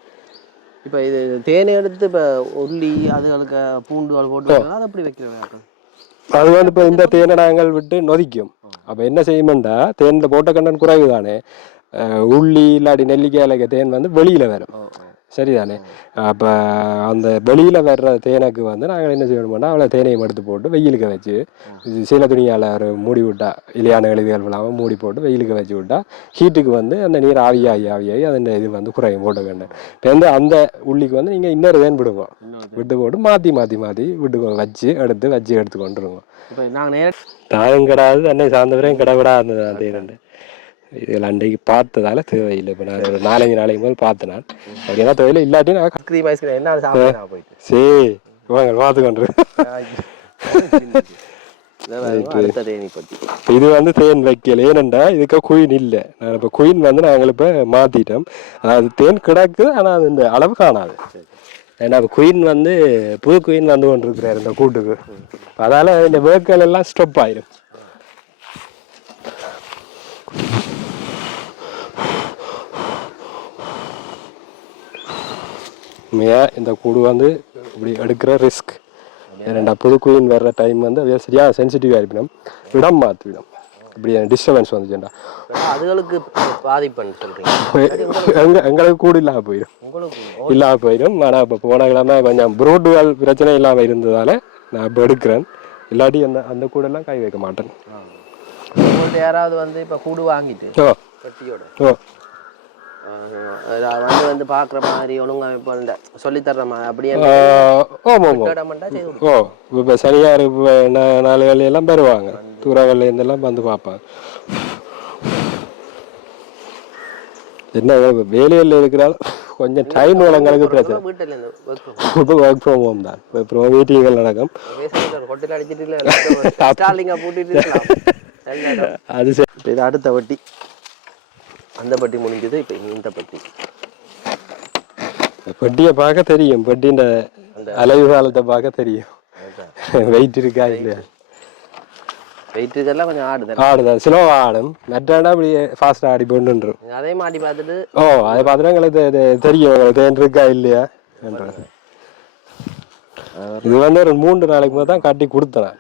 இப்போ இது தேனை எடுத்து இப்போ உள்ளி அதுகளுக்கு பூண்டுகள் போட்டு அதை அப்படி வைக்கிறோம். அது வந்து இப்போ இந்த தேனை நாங்கள் விட்டு நொதிக்கும். அப்போ என்ன செய்யுமெண்டா, தேனில் போட்ட கண்டன் குறைவு தானே, உள்ளி இல்லாட்டி நெல்லிக்காய் தேன் வந்து வெளியில் வரும். சரிதானே. அப்போ அந்த வெளியில் வர்ற தேனுக்கு வந்து நாங்கள் என்ன செய்யணும்னா, அவ்வளோ தேனையும் எடுத்து போட்டு வெயிலுக்கு வச்சு சீல துணியால் ஒரு மூடி விட்டா, இலையான எழுதுகள் இல்லாமல் மூடி போட்டு வெயிலுக்கு வச்சு விட்டா ஹீட்டுக்கு வந்து அந்த நீர் ஆவியாகி அந்த இது வந்து குறையும் போட்ட கண்டன். இப்போ வந்து அந்த உள்ளிக்கு வந்து நீங்கள் இன்னொரு தேன் விடுவோம், விட்டு போட்டு மாற்றி விட்டுக்கோங்க, வச்சு எடுத்து கொண்டுருவோம். இப்போ நாங்கள் தானும் கிடாது தன்னை சார்ந்தவரையும் கிடவிடாது அந்த தேனண்டு. இதில் அன்றைக்கு பார்த்ததால தேவையில்லை. இப்போ நான் ஒரு 4-5 நாளைக்கு போது பார்த்தேன். நான் அப்படின்னா தேவையில்லை. இல்லாட்டி நான் என்ன போயிட்டு சரி வாங்க பார்த்து கொண்டு. இது வந்து தேன் வைக்கல. ஏனண்டா இதுக்கு குயின் இல்லை. நான் இப்போ குயின் வந்து நாங்கள் இப்போ மாற்றிட்டோம். அதாவது தேன் கிடக்குது, ஆனால் அது இந்த அளவு காணாது. ஏன்னா இப்போ குயின் வந்து புது குயின் வந்து கொண்டு இருக்கிறார் இந்த கூட்டுக்கு. அதால் இந்த வேர்க்கள் எல்லாம் ஸ்டாப் ஆயிடும். இந்த கூடு வந்து இப்படி எடுக்கிற ரிஸ்க். ஏன்னா புது குயின் வர்ற டைம் வந்து அப்படியே சரியாக சென்சிட்டிவாக இருப்பிடும், இடம் மாற்றிவிடும். இப்படி டிஸ்டர்பன்ஸ் வந்துச்சுண்டா அதுகளுக்கு பாதிப்புன்னு சொல்றீங்க. எங்களுக்கு கூடு இல்லாமல் போயிடும். ஆனால் இப்போ போன கிழமை கொஞ்சம் புரோட்டுகள் பிரச்சனை இல்லாமல் இருந்ததால் நான் இப்போ எடுக்கிறேன். இல்லாட்டி அந்த கூடெல்லாம் கை வைக்க மாட்டேன். யாராவது வந்து இப்போ கூடு வாங்கிட்டு வந்து பார்க்குற மாதிரி ஒழுங்கமைப்பு சொல்லித்தர்ற மாதிரி அப்படியே இப்போ சனியார் நாளுகள் எல்லாம் பெறுவாங்க, தூரங்கள்ல இருந்தெல்லாம் வந்து பார்ப்பாங்க. என்ன வேலையில் இருக்கிறாலும் கொஞ்சம் டைம் எங்களுக்கு பிரச்சனை. இப்போ ஒர்க் ஃப்ரம் ஹோம் தான். இப்போ மீட்டிங்கள் நடக்கும். அது சரி. இது அடுத்த வட்டி, அந்த பட்டி முடிஞ்சது. இப்போ இந்த பட்டி பெட்டியை பார்க்க தெரியும், பெட்டின்ற அலைவு காலத்தை பார்க்க தெரியும். வெயிட் இருக்கா இல்லையா? வெயிட் இருக்கெல்லாம் கொஞ்சம் ஆடுதான், ஸ்லோவாக ஆடும். மெட்டாண்டா அப்படி ஃபாஸ்ட்டாக ஆடி போட்டுரும். அதே மாடி பார்த்துட்டு அதை பார்த்துட்டு எங்களுக்கு தெரியும் எங்களுக்கு தேன் இருக்கா இல்லையா என்ற. இது வந்து ஒரு 3 நாளைக்கு போது தான் கட்டி கொடுத்தேன்.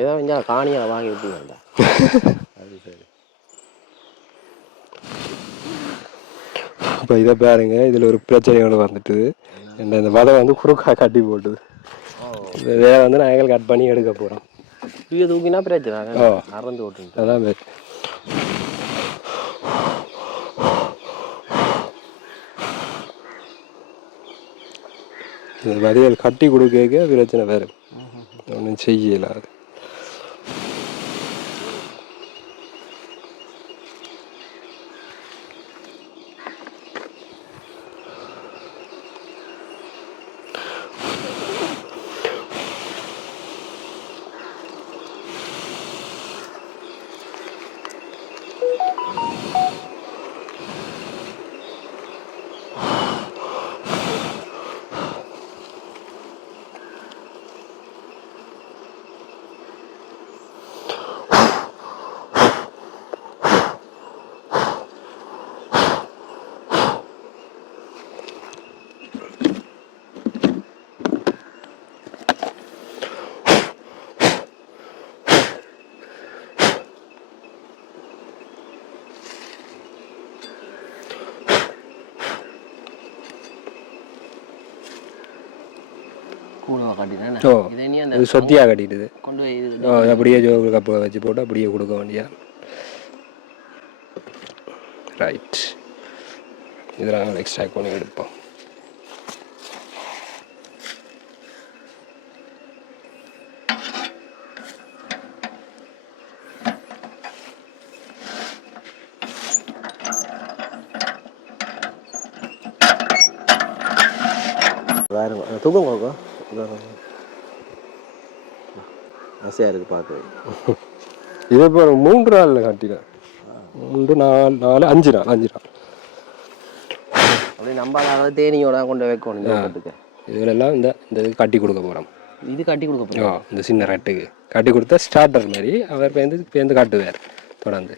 ஏதோ கொஞ்சம் காணியாக வாங்கி விட்டீங்களா? அது சரி. இப்போ இதை பாருங்க, இதில் ஒரு பிரச்சனையோடு வந்துட்டு இந்த வதை வந்து குறுக்கா கட்டி போட்டுது. வேற வந்து நாங்கள் கட் பண்ணி எடுக்க போகிறோம். இது தூக்கினா பிரச்சனை அறந்து ஓட்டு. அதான் இந்த வதைகள் கட்டி கொடுக்க பிரச்சனை வேறு ஒன்றும் செய்யலாது. மூணு காட்டினேன் ஓ இதை நீ அந்த இது சொத்தியாக கட்டிடுது கொண்டு போய் ஓ அப்படியே ஜோகு கப்பை வச்சு போட்டு அப்படியே கொடுக்க வேண்டியா ரைட் இதை நாங்கள் எக்ஸ்ட்ராக்ட் பண்ணி எடுப்போம் தூக்கம் ஆசையாக இருக்குது பார்க்க இது இப்போ 3 நாளில் கட்டினேன் 3 4 5 நாள் அப்படி நம்ம தேனியோட கொண்டு வைக்கணும் இதெல்லாம் இந்த இது கட்டி கொடுக்க போகிறோம் இது கட்டி கொடுக்க போகிறோம் இந்த சின்ன ரெட்டுக்கு கட்டி கொடுத்தா ஸ்டார்டர் மாதிரி அவர் பேருந்து காட்டுவார் தொடர்ந்து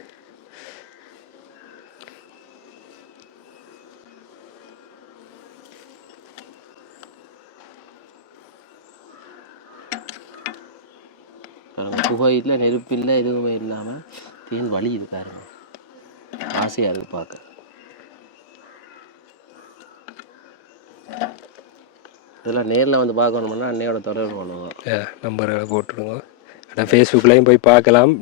புகை இல்லை நெருப்பு இல்லை எதுவுமே இல்லாமல் தேன் வலி இருக்காருங்க ஆசையாக இருக்குது பார்க்க இதெல்லாம் நேரில் வந்து பார்க்கணும்னா அன்னையோட தொடர்பு பண்ணுவோம் நம்பர்களை போட்டுருங்க ஆனால் ஃபேஸ்புக்லேயும் போய் பார்க்கலாம்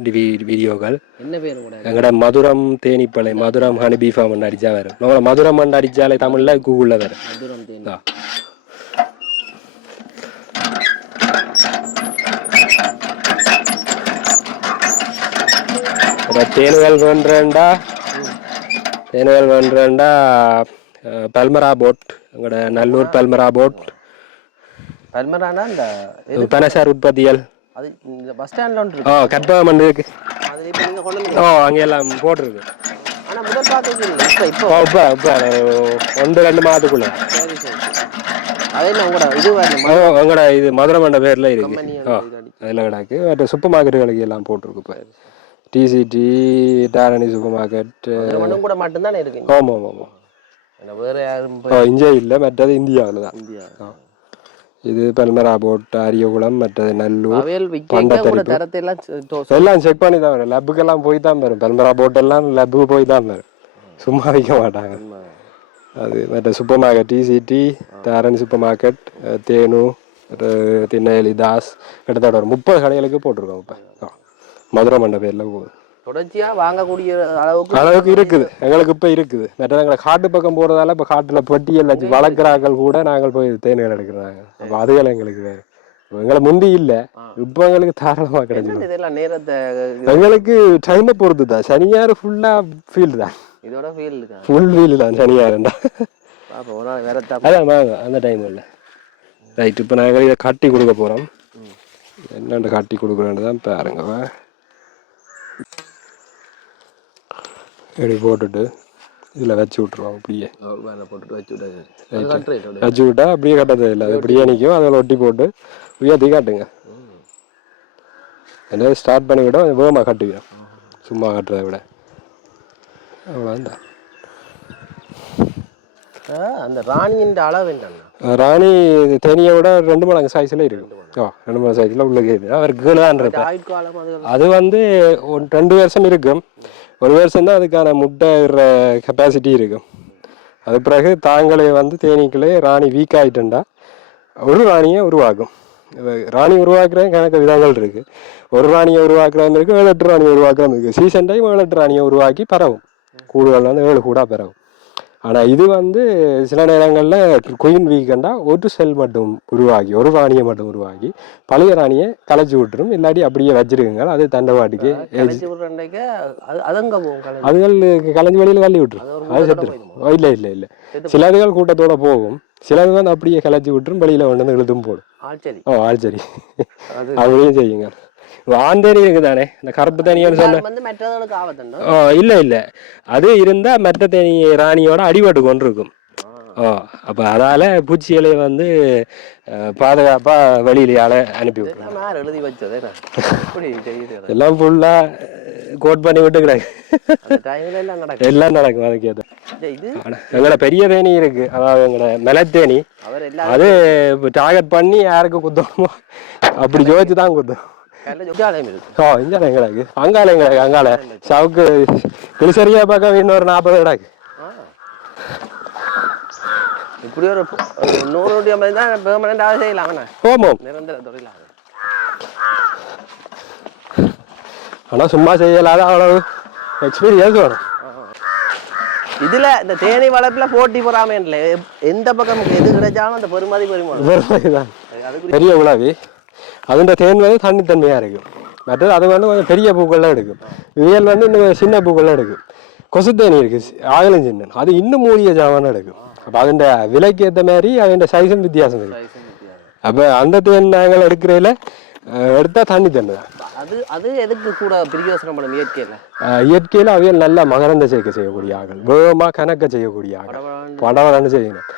வீடியோக்கள் என்ன பேர் கூட எங்கட மதுரம் தேனிப்பளை மதுரம் ஹனி பீஃபா மண் அடித்தா வரும் நம்மளை மதுரம் மண் அடித்தாலே தமிழில் கூகுளில் வரும் மதுரம் தேனி தேனுகள் வேண்டா பல்மரா போட் எங்களோட நல்லூர் பல்மரா போட் பல்மரானா இந்த பனசார் உற்பத்தியல் அது இந்த பஸ் ஸ்டாண்டில் ஒன்று கற்பகம் இருக்கு அதில் இப்போ நீங்கள் கொண்டு அங்கே எல்லாம் போட்டிருக்கு ஆனால் முதல் பார்த்து இப்போ 1-2 மாதத்துக்குள்ள சரி அதே உங்களோட இது உங்களோட இது மதுரை மண்ட பேரில் இருக்கு அதில் கிடாக்கு மற்ற சூப்பர் மார்க்கெட்டுகளுக்கு எல்லாம் போட்டிருக்கு இப்போ டிசிடி டாரணி சூப்பர் மார்க்கெட் கூட மட்டும்தானே இருக்கு ஆமாம் வேறு யாரும் இங்கே இல்லை மற்றது இந்தியாவில் தான் இது பல்மரா போட் அரியகுளம் மற்றது நல்லூர் எல்லாம் செக் பண்ணி தான் வரும் லப்புக்கெல்லாம் போய் தான் வரும் பல்மரா போட் எல்லாம் லப்புக்கு போய் தான் வரும் சும்மா வைக்க மாட்டாங்க அது மற்ற சூப்பர் மார்க்கெட் டிசிடி டாரணி சூப்பர் மார்க்கெட் தேனு திண்ணேலி தாஸ் கிட்டத்தட்ட ஒரு 30 கடைகளுக்கு போட்டிருக்கோம் இப்போ மதுரை மண்ட பேரில் போகுது தொடர்ச்சியா வாங்கக்கூடிய அளவுக்கு இருக்குது எங்களுக்கு இப்போ இருக்குது மற்ற எங்களை காட்டு பக்கம் போகிறதால இப்போ காட்டில் பட்டியல் வச்சு வளர்க்குறாக்கள் கூட நாங்கள் போய் தேன்கள் எடுக்கிறாங்க அப்போ அதுகள் எங்களுக்கு வேறு எங்களை முந்தி இல்லை இப்போ எங்களுக்கு தாராளமாக கிடைச்சிடும் நேரத்தை எங்களுக்கு டைமை பொறுத்து தான் சனியார் ஃபுல்லாக ஃபீல்டு தான் இதோட ஃபீல்டு ஃபுல் ஃபீல்டு தான் சனியாருண்டா அதான் வாங்க அந்த டைம் இல்லை ரைட் இப்போ நாங்கள் இதை கட்டி கொடுக்க போகிறோம் என்னென்ன கட்டி கொடுக்குறேன்னு தான் பாருங்க இப்படி போட்டுட்டு இதில் வச்சு விட்ருவோம் அப்படியே போட்டுட்டு வச்சு விட்டா அப்படியே கட்டது இல்லை அது அப்படியே நிற்கும் அதில் ஒட்டி போட்டு உயர்த்தி காட்டுங்க என்ன ஸ்டார்ட் பண்ணி விட வேகமாக கட்டுவிடும் சும்மா கட்டுறதை விட அவ்வளோதான் அந்த ராணியின் அளவு என்ன ராணி தேனியை விட 2 மடங்கு சைஸில் இருக்கு 2 மடங்கு சைஸில் உள்ள கேது அவருக்கு கீழே அது வந்து 2 வருஷம் இருக்கும் 1 வருஷம் தான் அதுக்கான முட்டை கெப்பாசிட்டி இருக்கும் அது பிறகு தாங்களே வந்து தேனீக்களே ராணி வீக் ஆகிட்டுண்டா ஒரு ராணியை உருவாக்கும் ராணி உருவாக்குற கணக்கு விதங்கள் இருக்குது ஒரு ராணியை உருவாக்குறது இருக்குது 7-8 ராணியை உருவாக்குறது இருக்குது சீசன் டைம் 7-8 ராணியை உருவாக்கி பரவும் கூடுதல் வந்து 7 கூட பரவும் ஆனால் இது வந்து சில நேரங்களில் குயின் வீக்கண்டா ஒரு செல் மட்டும் உருவாகி ஒரு ராணியை மட்டும் உருவாக்கி பழைய ராணியை கலைச்சி விட்டுரும் இல்லாட்டி அப்படியே வச்சிருக்குங்க அது தண்டவாட்டிக்கு அதுகள் கலைஞ்சி வெளியில் தள்ளி விட்டுரும் அது செத்துரும் இல்லை சிலதுகள் கூட்டத்தோட போகும் சிலது வந்து அப்படியே கிளச்சி விட்டுரும் வெளியில் கொண்டு வந்து இழுத்தும் போடும் ஆழ்ச்சரி அப்படியும் செய்யுங்க ஆந்தேனி இருக்குதானே இந்த கருப்பு தேனியோன்னு சொன்ன இல்லை அது இருந்தால் மற்ற தேனி ராணியோட அடிபட்டு கொண்டு இருக்கும் அப்போ அதால் பூச்சிகளை வந்து பாதுகாப்பாக வெளியிலையால அனுப்பி விட்டுருவோம் எழுதி வச்சதே எல்லாம் ஃபுல்லாக கோட் பண்ணி விட்டுக்கிறாங்க எல்லாம் நடக்கும் அதுக்கு ஏதோ எங்களோட பெரிய தேனி இருக்கு அதாவது எங்களோட மெலத்தேனி அது டார்கெட் பண்ணி யாருக்கு குத்தணுமோ அப்படி ஜோதிச்சு தான் குத்தும் இங்கே எங்களுக்கு அங்கால சவுக்கு கிளிசரியா பக்கம் இன்னொரு 40 கிடாக்கு இப்படி ஒரு 100 தான் பெர்மனண்டாக செய்யலாங்கண்ணா, ஆமாம். நிரந்தர தொழிலாக. ஆனால் சும்மா செய்யலாத அவ்வளவு எக்ஸ்பீரியன்ஸ் வேணும். இதுல இந்த தேனீ வளர்ப்புல போட்டி பொறாமை இல்லை, எந்த பக்கம் எது கிடைச்சாலும் அந்த பெருமதி தான் பெரிய உழவி. அதுன்ற தேன் வந்து தண்ணித்தன்மையாக இருக்கும். மற்றது அது வந்து கொஞ்சம் பெரிய பூக்கள்லாம் எடுக்கும். இயல் வந்து இன்னும் சின்ன பூக்கள்லாம் எடுக்கும். கொசு தேனி இருக்குது ஆகலும் சின்ன, அது இன்னும் மூலிகை ஜாமான் எடுக்கும். அப்போ அதன் விலைக்கு ஏற்ற மாதிரி அதன் சைஸும் வித்தியாசம் இருக்கு. அப்போ அந்த தேன் நாங்கள் எடுக்கிறதுல எடுத்தால் தண்ணி தண்ணி தான். அது எதுக்கு கூட பிரயோசனப்படும் இயற்கையில் அவையில் நல்ல மகரந்த சேர்க்கை செய்யக்கூடிய ஆக்கள், வேகமாக கணக்க செய்யக்கூடிய ஆக்கள், படவரன்னு செய்யணும்.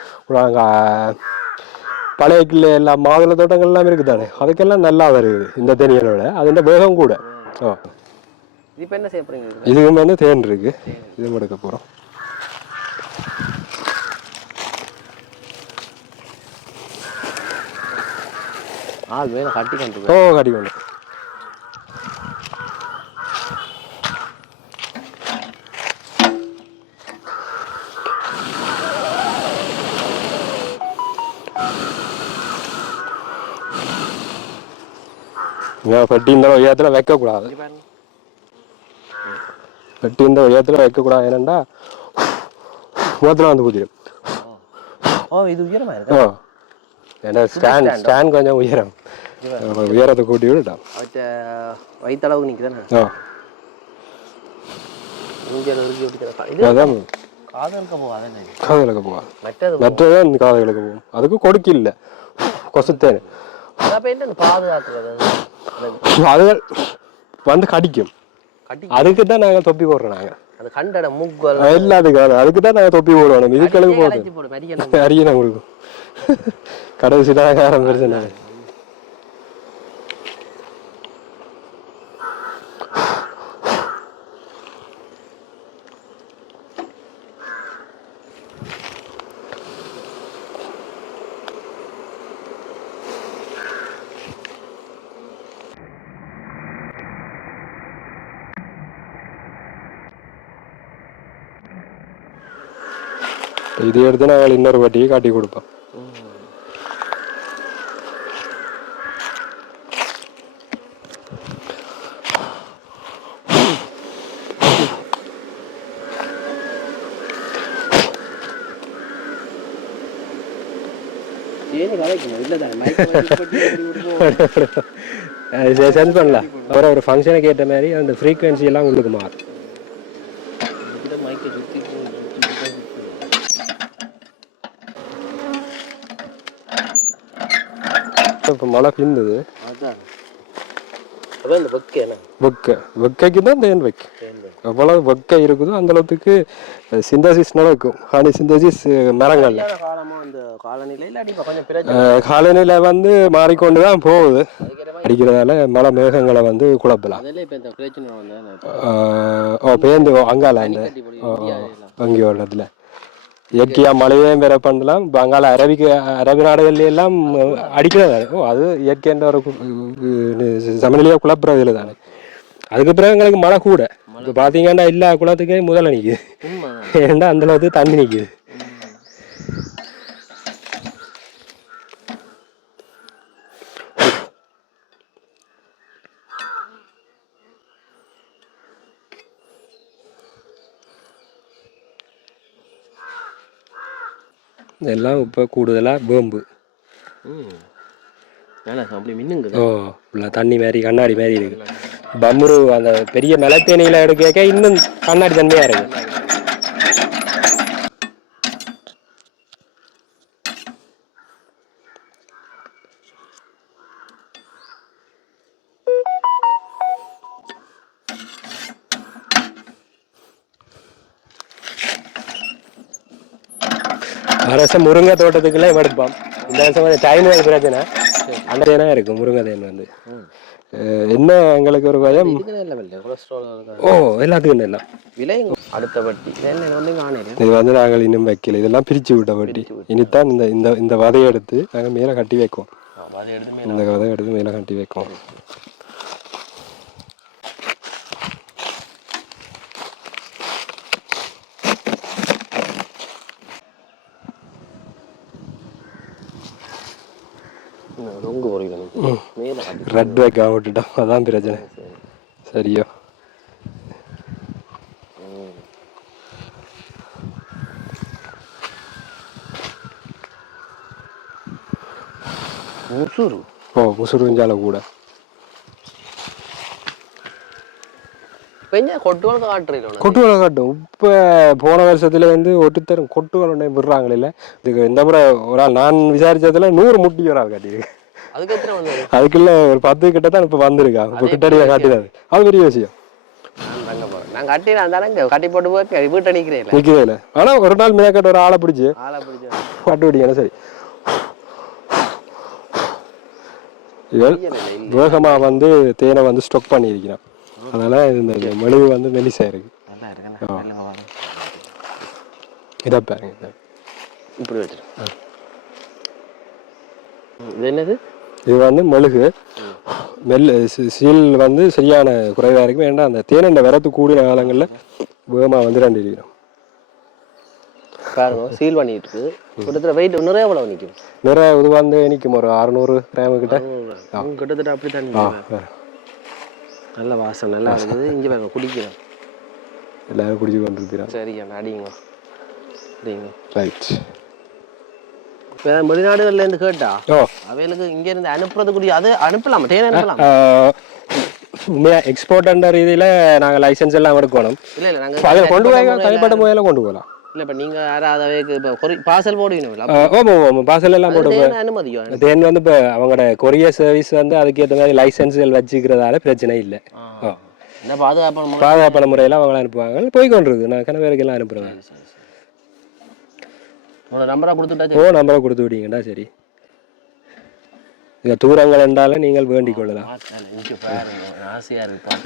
அங்கே பழைய கிள்ளை எல்லாம் மாதுளை தோட்டங்கள் எல்லாம் இருக்குது தானே, அதுக்கெல்லாம் நல்லா வருது இந்த தேனியோட. அதுன்ற வேகம் கூட. இப்போ என்ன செய்ய போறீங்க? இதுக்கு வந்து தேன் இருக்கு, இது எடுக்க போகிறோம். ஆள் வேணும் கட்டி கொண்டு கட்டி கொண்டு பெட்டி இந்த உயரத்தில் வைக்கக்கூடாது. பெட்டி இந்த உயரத்தில் வைக்கக்கூடாது. ஏனண்டா முகத்தில் வந்து ஊற்றிடும். இது உயரமா இருக்கு. ஏன்னா ஸ்டாண்ட் கொஞ்சம் உயரம், உயரத்தை கூட்டி விட்டான். வயிற்றளவுக்கு நிற்குதானே. அதான் காதலுக்கு போவா. மற்றதான் இந்த காதலுக்கு போகும். அதுக்கு கொடுக்க இல்லை கொசுத்தேன். பாதுகாக்கிறது அது வந்து கடிக்கும். அதுக்கு தான் நாங்கள் தொப்பி போடுறோம். நாங்கள் எல்லாத்துக்கும் அதுக்கு தான் நாங்கள் தொப்பி போடுவோம். இதுக்களுக்கு போடுறோம் அரியணை கொடுக்கும். கடைசி தான் ஆரம்பிச்சு. இது எடுத்து நாங்கள் இன்னொரு வட்டியை காட்டி கொடுப்போம். சென்ஸ் பண்ணலாம். ஒரு ஃபங்க்ஷனுக்கு ஏற்ற மாதிரி அந்த ஃப்ரீக்வன்சி எல்லாம் உங்களுக்கு மாறும். இப்போ மழை பிந்தது. வெக்கைக்கு தான் தேன் வைக்கும். எவ்வளவு வெக்கை இருக்குதோ அந்த அளவுக்கு சிந்தசிஸ் நடக்கும். ஹனி சிந்தசிஸ் மரங்கள்ல காலநிலை வந்து மாறிக்கொண்டு தான் போகுது. அடிக்கிறதால மழை மேகங்களை வந்து குழப்பலாம். பேருந்து அங்கால இந்த வங்கி இடத்துல இயற்கையா மழையும் வேற பண்ணலாம். அங்கால அரபி நாடுகள்ல எல்லாம் அடிக்கிறதானே. அது இயற்கைன்ற ஒரு சமநிலையா குழப்புறதுல தானே. அதுக்கு பிறகு எங்களுக்கு மழை கூட. இப்போ பார்த்தீங்கன்னா எல்லா குளத்துக்கே முதல்ல நிற்குது. ஏன்னா அந்த அளவுக்கு தண்ணி நிற்குது. எல்லாம் இப்போ கூடுதலாக வேம்பு. தண்ணி மாதிரி கண்ணாடி மாதிரி இருக்கு. பம்ரு அந்த பெரிய மலைத்தேனியில எடுக்க இன்னும் கண்ணாடி தன்மையா இருக்கு. அரச முருங்கை தோட்டத்துக்குள்ளே எடுப்போம். இந்த வருஷம் கொஞ்சம் டைம் பிரச்சனை. அந்த தேனா இருக்கும் முருங்கை தேன் வந்து. என்ன எங்களுக்கு ஒரு பயம். எல்லாத்துக்கும் எல்லாம் அடுத்த வட்டி இது வந்து நாங்கள் இன்னும் வைக்கல. இதெல்லாம் பிரிச்சு விட்ட வட்டி. இனித்தான் இந்த வதையை எடுத்து நாங்கள் மேலே கட்டி வைக்குவோம். இந்த வதையை எடுத்து மேலே கட்டி வைக்குவோம். ரெட் வைக்காம விட்டுட்டோம், அதான் பிரச்சனை. சரியோ முசுறு ஓ முசுருஞ்சால கூட கொட்டுவல் காட்டுறீங்க. கொட்டுவலை காட்டும். இப்போ போன வருஷத்துல வந்து ஒருத்தரும் கொட்டுவல் ஒன்றே விடுறாங்களே இல்லை. இதுக்கு இந்த முறை ஒரு ஆள் நான் விசாரிச்சதுல 100 முட்டி ஒரு ஆள் காட்டியிருக்கு. அதுக்கு எத்தனை வந்து அதுக்குள்ள ஒரு 10 கிட்ட தான் இப்போ வந்திருக்கா. இப்போ கிட்டடியாக காட்டிடாது, அது பெரிய விஷயம். நான் கட்டி நான் தானே கட்டி போட்டு போய் வீட்டை நிற்கிறேன் நிற்கிறே இல்லை. ஆனால் ஒரு நாள் மேற்கட்ட ஒரு ஆளை பிடிச்சி பட்டு பிடிக்கணும். சரி இவள் வேகமாக வந்து தேனை வந்து ஸ்டொக் பண்ணியிருக்கிறான். அதனால இந்த மெழுகு வந்து மெலிசா இருக்கு. இதை பாருங்க, இப்படி வச்சிருக்கேன். இது என்னது? இது வந்து மெழுகு சீல் வந்து சரியான குறைவாக இருக்கும். ஏன்னா அந்த தேனண்ட விரத்து கூடிய காலங்களில் வேகமாக வந்து 2 இருக்கிறோம். பாருங்க சீல் பண்ணிட்டு இருக்கு. கிட்டத்தட்ட வெயிட் நிறைய எவ்வளவு நிற்கும்? நிறைய இது வந்து நிற்கும், ஒரு 600 கிராம் கிட்ட கிட்டத்தட்ட அப்படி தான். நல்ல வாசம் நல்லா இருக்குது. இங்கே பாருங்க குடிக்கிறோம், எல்லாரும் குடிச்சு கொண்டிருக்கிறோம். சரிங்க அடிங்க அடிங்க. ரைட். இப்போ வெளிநாடுகள்லேருந்து கேட்டா அவைகளுக்கு இங்கேருந்து அனுப்புறதுக்குரிய அது அனுப்பலாம், தேன் அனுப்பலாம். உண்மையாக எக்ஸ்போர்ட்ன்ற ரீதியில் நாங்கள் லைசன்ஸ் எல்லாம் எடுக்கணும். இல்லை இல்லை நாங்கள் அதை கொண்டு போய் தனிப்பட்ட முறையில் கொண்டு போகலாம். இல்லை இப்போ நீங்கள் யாராவது இப்போ பார்சல் போடுவீங்களா? ஓ பார்சல் எல்லாம் போட்டு அனுமதியோ? தேன் வந்து இப்போ அவங்களோட கொரியர் சர்வீஸ் வந்து அதுக்கேற்ற மாதிரி லைசன்ஸ்கள் வச்சுக்கிறதால பிரச்சனை இல்லை. பாதுகாப்பான முறையில் அவங்கள அனுப்புவாங்க. போய் கொண்டிருக்கு, நான் கணவருக்கு எல்லாம் அனுப்புகிறேன். நம்பரை கொடுத்துட்டா? ஓ நம்பரை கொடுத்து விட்டீங்கடா. சரி, இந்த தூரங்கள் என்றாலும் நீங்கள் வேண்டிக் கொள்ளலாம். ஆசையா இருக்கு.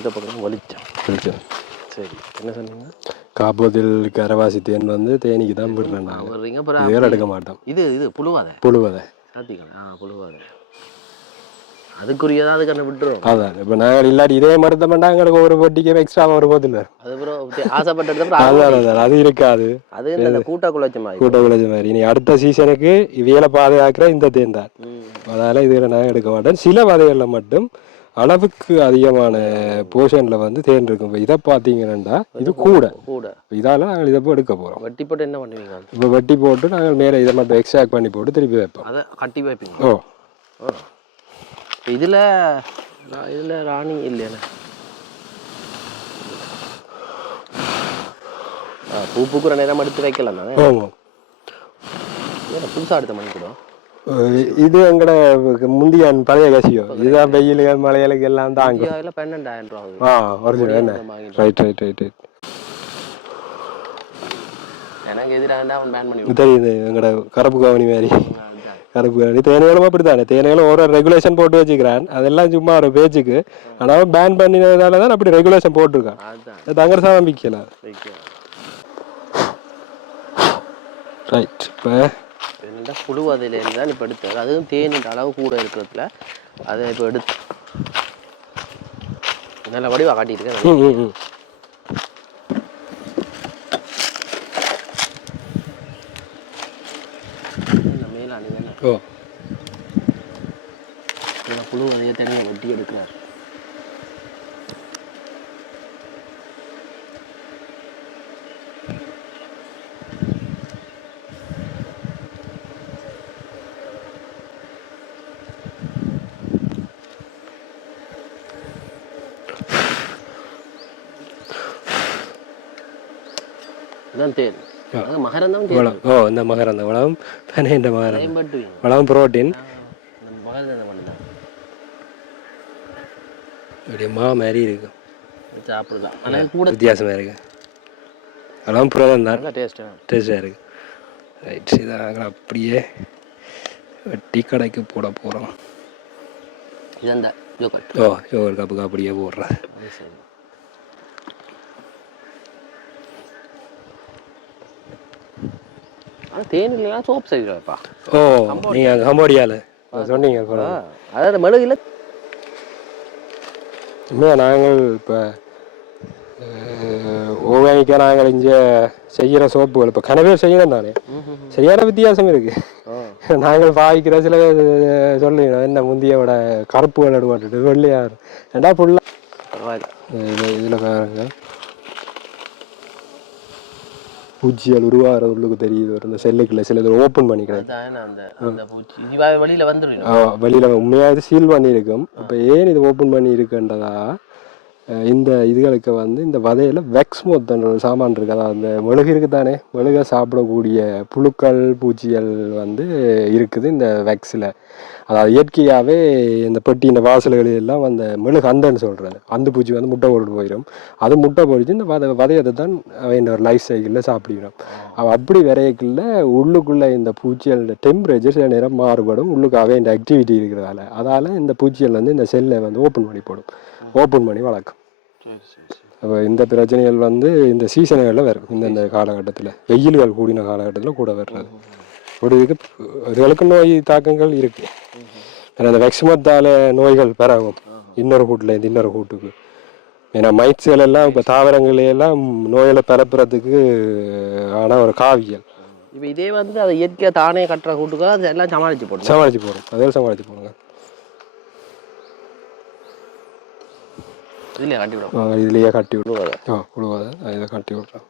இந்த பக்கம் வலிச்சோம். சரி என்ன சொன்னீங்க? காப்போதில் கரவாசி தேன் வந்து தேனிக்கு தான் விடுறேன். நான் வேற எடுக்க மாட்டோம். இது இது புழுவாதை புழுவாதை அதுக்குரியதான் அதுக்கான விட்டுரும். அதான் இப்போ நாங்கள் இல்லாட்டி இதே மருத்துவமண்டா எங்களுக்கு ஒரு போட்டிக்கு எக்ஸ்ட்ரா ஒரு போதில்லை. அதுக்கப்புறம் ஆசைப்பட்டது அது இருக்காது. அது இந்த கூட்ட குலைச்ச மாதிரி இனி அடுத்த சீசனுக்கு இவையில பாதுகாக்கிற இந்த தேன் தான். அதனால இதுல நாங்கள் எடுக்க மாட்டோம். சில வகைகளில் மட்டும் அளவுக்கு அதிகமான போர்ஷன்ல வந்து தேன் இருக்கும். இதை பார்த்தீங்கன்னா இது கூட இதால நாங்கள் இதை எடுக்க போறோம். வெட்டி போட்டு என்ன பண்ணுவீங்க? இப்போ வெட்டி போட்டு நாங்கள் மேலே இதை மட்டும் எக்ஸ்ட்ராக்ட் பண்ணி போட்டு திருப்பி வைப்போம். அதை கட்டி வைப்பீங்க? ஓ இதுல ராணி இல்லையா? பூ பூக்குற நேரம் எடுத்து வைக்கலாம் தானே? ஆமாம். புதுசாக எடுத்த மணி கூட இது எங்கட முந்திய பழைய கசியோ. இதுதான் வெயிலுக்கு மழைகளுக்கு எல்லாம் தாங்க. 12,000 ரூபா. என்ன ரைட் ரைட் ரைட் ரைட். எனக்கு எதிராக அவன் பேன் பண்ணி தெரியுது. எங்கட கருப்பு கவனி மாதிரி கருப்பு கவனி தேனைகளும் அப்படித்தானே. தேனைகளும் ஒரு ரெகுலேஷன் போட்டு வச்சுக்கிறான். அதெல்லாம் சும்மா ஒரு பேச்சுக்கு. ஆனால் பேன் பண்ணினதால தான் அப்படி ரெகுலேஷன் போட்டிருக்கான். தங்கர் சாதம் விற்கலாம். ரைட். இப்போ என்னென்னா புழுவதிலேருந்து தான் இப்போ எடுத்தது. அதுவும் தேனின் அளவு கூட இருக்கிறதுல அதை இப்போ எடுத்து நல்ல வடிவாக காட்டியிருக்கேன். ஓ புழுவதையே தனியாக வெட்டி எடுக்கிறார். தேன் மகரந்தம் வளம். ஓ இந்த மகரந்தம் வளம் தானே. இந்த மகரந்தம் வளம் புரோட்டீன். அப்படியே மா மாதிரி இருக்கு, சாப்பிடலாம். ஆனால் கூட வித்தியாசமாக இருக்கு. வளம் புரோதம் தான், டேஸ்டாக இருக்கு. ரைட், இதை நாங்கள் அப்படியே டீ கடைக்கு போட போகிறோம். இது அந்த யோகட். ஓ, யோகட் கப்புக்கு அப்படியே போடுறேன். சரி. தேனிலாம் சோப் செய்கிறப்பா. ஓ, நீங்கள் கம்போடியாவில் சொன்னீங்க. அதாவது மெழுகில் உண்மையாக நாங்கள் இப்போ ஓர்கானிக்காக நாங்கள் இங்கே செய்கிற சோப்புகள் இப்போ கனவே செய்யணும் தானே, சரியான வித்தியாசம் இருக்குது. நாங்கள் பாவிக்கிற சில சொல்லுங்க என்ன முந்தியோட கருப்பு விளையாடுவாட்டு வெள்ளையார் ரெண்டா ஃபுல்லாக இதில் பாருங்க பூச்சிகள் உருவாகிற உள்ளுக்கு தெரியுது. இந்த செல்லுக்குள்ள சிலது ஓப்பன் பண்ணிக்கிறேன் வெளியில் உண்மையாக சீல் பண்ணியிருக்கும். இப்போ ஏன் இது ஓப்பன் பண்ணி இருக்குன்றதா இந்த இதுகளுக்கு வந்து இந்த வதையில் வெக்ஸ் மொத்தன்ற ஒரு சாமான் இருக்குது. அதாவது அந்த மெழுகு இருக்குது தானே, மெழுகை சாப்பிடக்கூடிய புழுக்கள் பூச்சிகள் வந்து இருக்குது இந்த வெக்ஸில். அதாவது இயற்கையாகவே இந்த பெட்டி இந்த வாசல்களெல்லாம் அந்த மெழுகு அந்தன்னு சொல்கிறது அந்த பூச்சி வந்து முட்டை போட்டு போயிடும். அது முட்டை பொறிச்சு இந்த வதையத்தை தான் அவன் ஒரு லைஃப் சைக்கிளில் சாப்பிடுவோம். அவன் அப்படி விரையக்குள்ள உள்ளுக்குள்ளே இந்த பூச்சிகளோட டெம்பரேச்சர் சில நேரம் மாறுபடும். உள்ளுக்காகவே இந்த ஆக்டிவிட்டி இருக்கிறதால அதால் இந்த பூச்சிகள் வந்து இந்த செல்லை வந்து ஓப்பன் பண்ணி போடும், ஓப்பன் பண்ணி வளர்க்கும். அப்போ இந்த பிரச்சனைகள் வந்து இந்த சீசனுகளில் வரும். இந்த காலகட்டத்தில் வெயில்கள் கூடின காலகட்டத்தில் கூட வர்றது. ஒரு இதுகளுக்கு நோய் தாக்கங்கள் இருக்குது. அந்த வெக்ஸ்மத்தால் நோய்கள் பரவும் இன்னொரு கூட்டில் இன்னொரு கூட்டுக்கு. ஏன்னா மைட்ஸ்கள் எல்லாம் இப்போ தாவரங்களையெல்லாம் நோய்களை பரப்புறதுக்கு ஆன ஒரு காவியல். இப்போ இதே வந்து அதை இயற்கையாக தானே கட்டுற கூட்டுக்கோ அது எல்லாம் சமாளித்து போடும். அதே சமாளித்து போடுங்க. இதுலேயே கட்டி விடுவாங்க. விடுவாத இதை கட்டி விட்றேன்.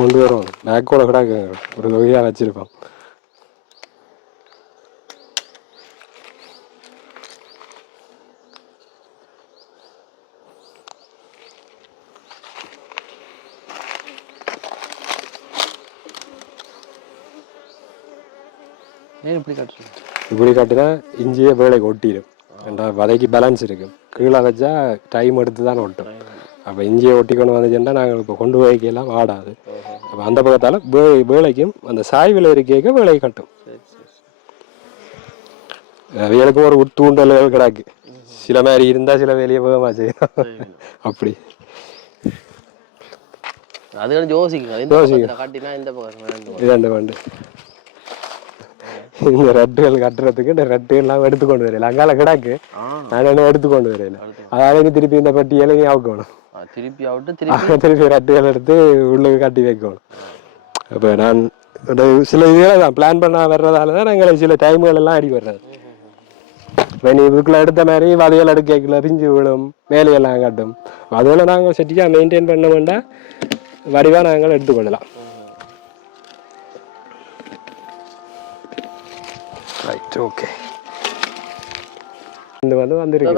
கொண்டு வரோம் பேக்கோட கிடாக்கு ஒரு வகையாக வச்சிருப்போம். இப்படி காட்டினா இஞ்சியே வேலைக்கு ஒட்டிடும். வதைக்கு பேலன்ஸ் இருக்கு. கீழே வச்சா டைம் எடுத்து தான் ஒட்டும். அப்போ இஞ்சியை ஒட்டி கொண்டு வந்துச்சுன்னா நாங்கள் இப்போ கொண்டு போய்க்கெல்லாம் ஆடாது. அப்போ அந்த பக்கத்தால் வேலைக்கும் அந்த சாய்வில் இருக்க வேலையை கட்டும். வேலைக்கும் ஒரு தூண்டல்கள் கிடாக்கு. சில மாதிரி இருந்தால் சில வேலையை வேகமாக செய்யணும். அப்படி அது யோசிக்கணும். இரண்டு வண்டு இந்த ரெட்டுகள் கட்டுறதுக்கு இந்த ரெட்டுகள்லாம் எடுத்துக்கொண்டு வரையில அங்கால கிடாக்கு. நான் என்ன எடுத்துக்கொண்டு வரையில அதாவது திருப்பி இந்த பட்டியலை நீ ஆக்கணும். திருப்பி ரெட்டுகள் எடுத்து உள்ளுக்கு கட்டி வைக்கணும். அப்போ நான் சில இதுகளை தான் பிளான் பண்ண வர்றதால தான் நாங்கள் சில டைம்கள் எல்லாம் அடி வர்றது. இப்போ நீ இதுக்குள்ள எடுத்த மாதிரி வதைகள் எடுக்கல பிஞ்சு விழும், மேலையெல்லாம் கட்டும். அதில் நாங்கள் செட்டியாக மெயின்டைன் பண்ண வேண்டாம், வடிவாக நாங்கள் எடுத்துக்கொள்ளலாம். Right, okay. இந்த வந்து வந்துருக்கு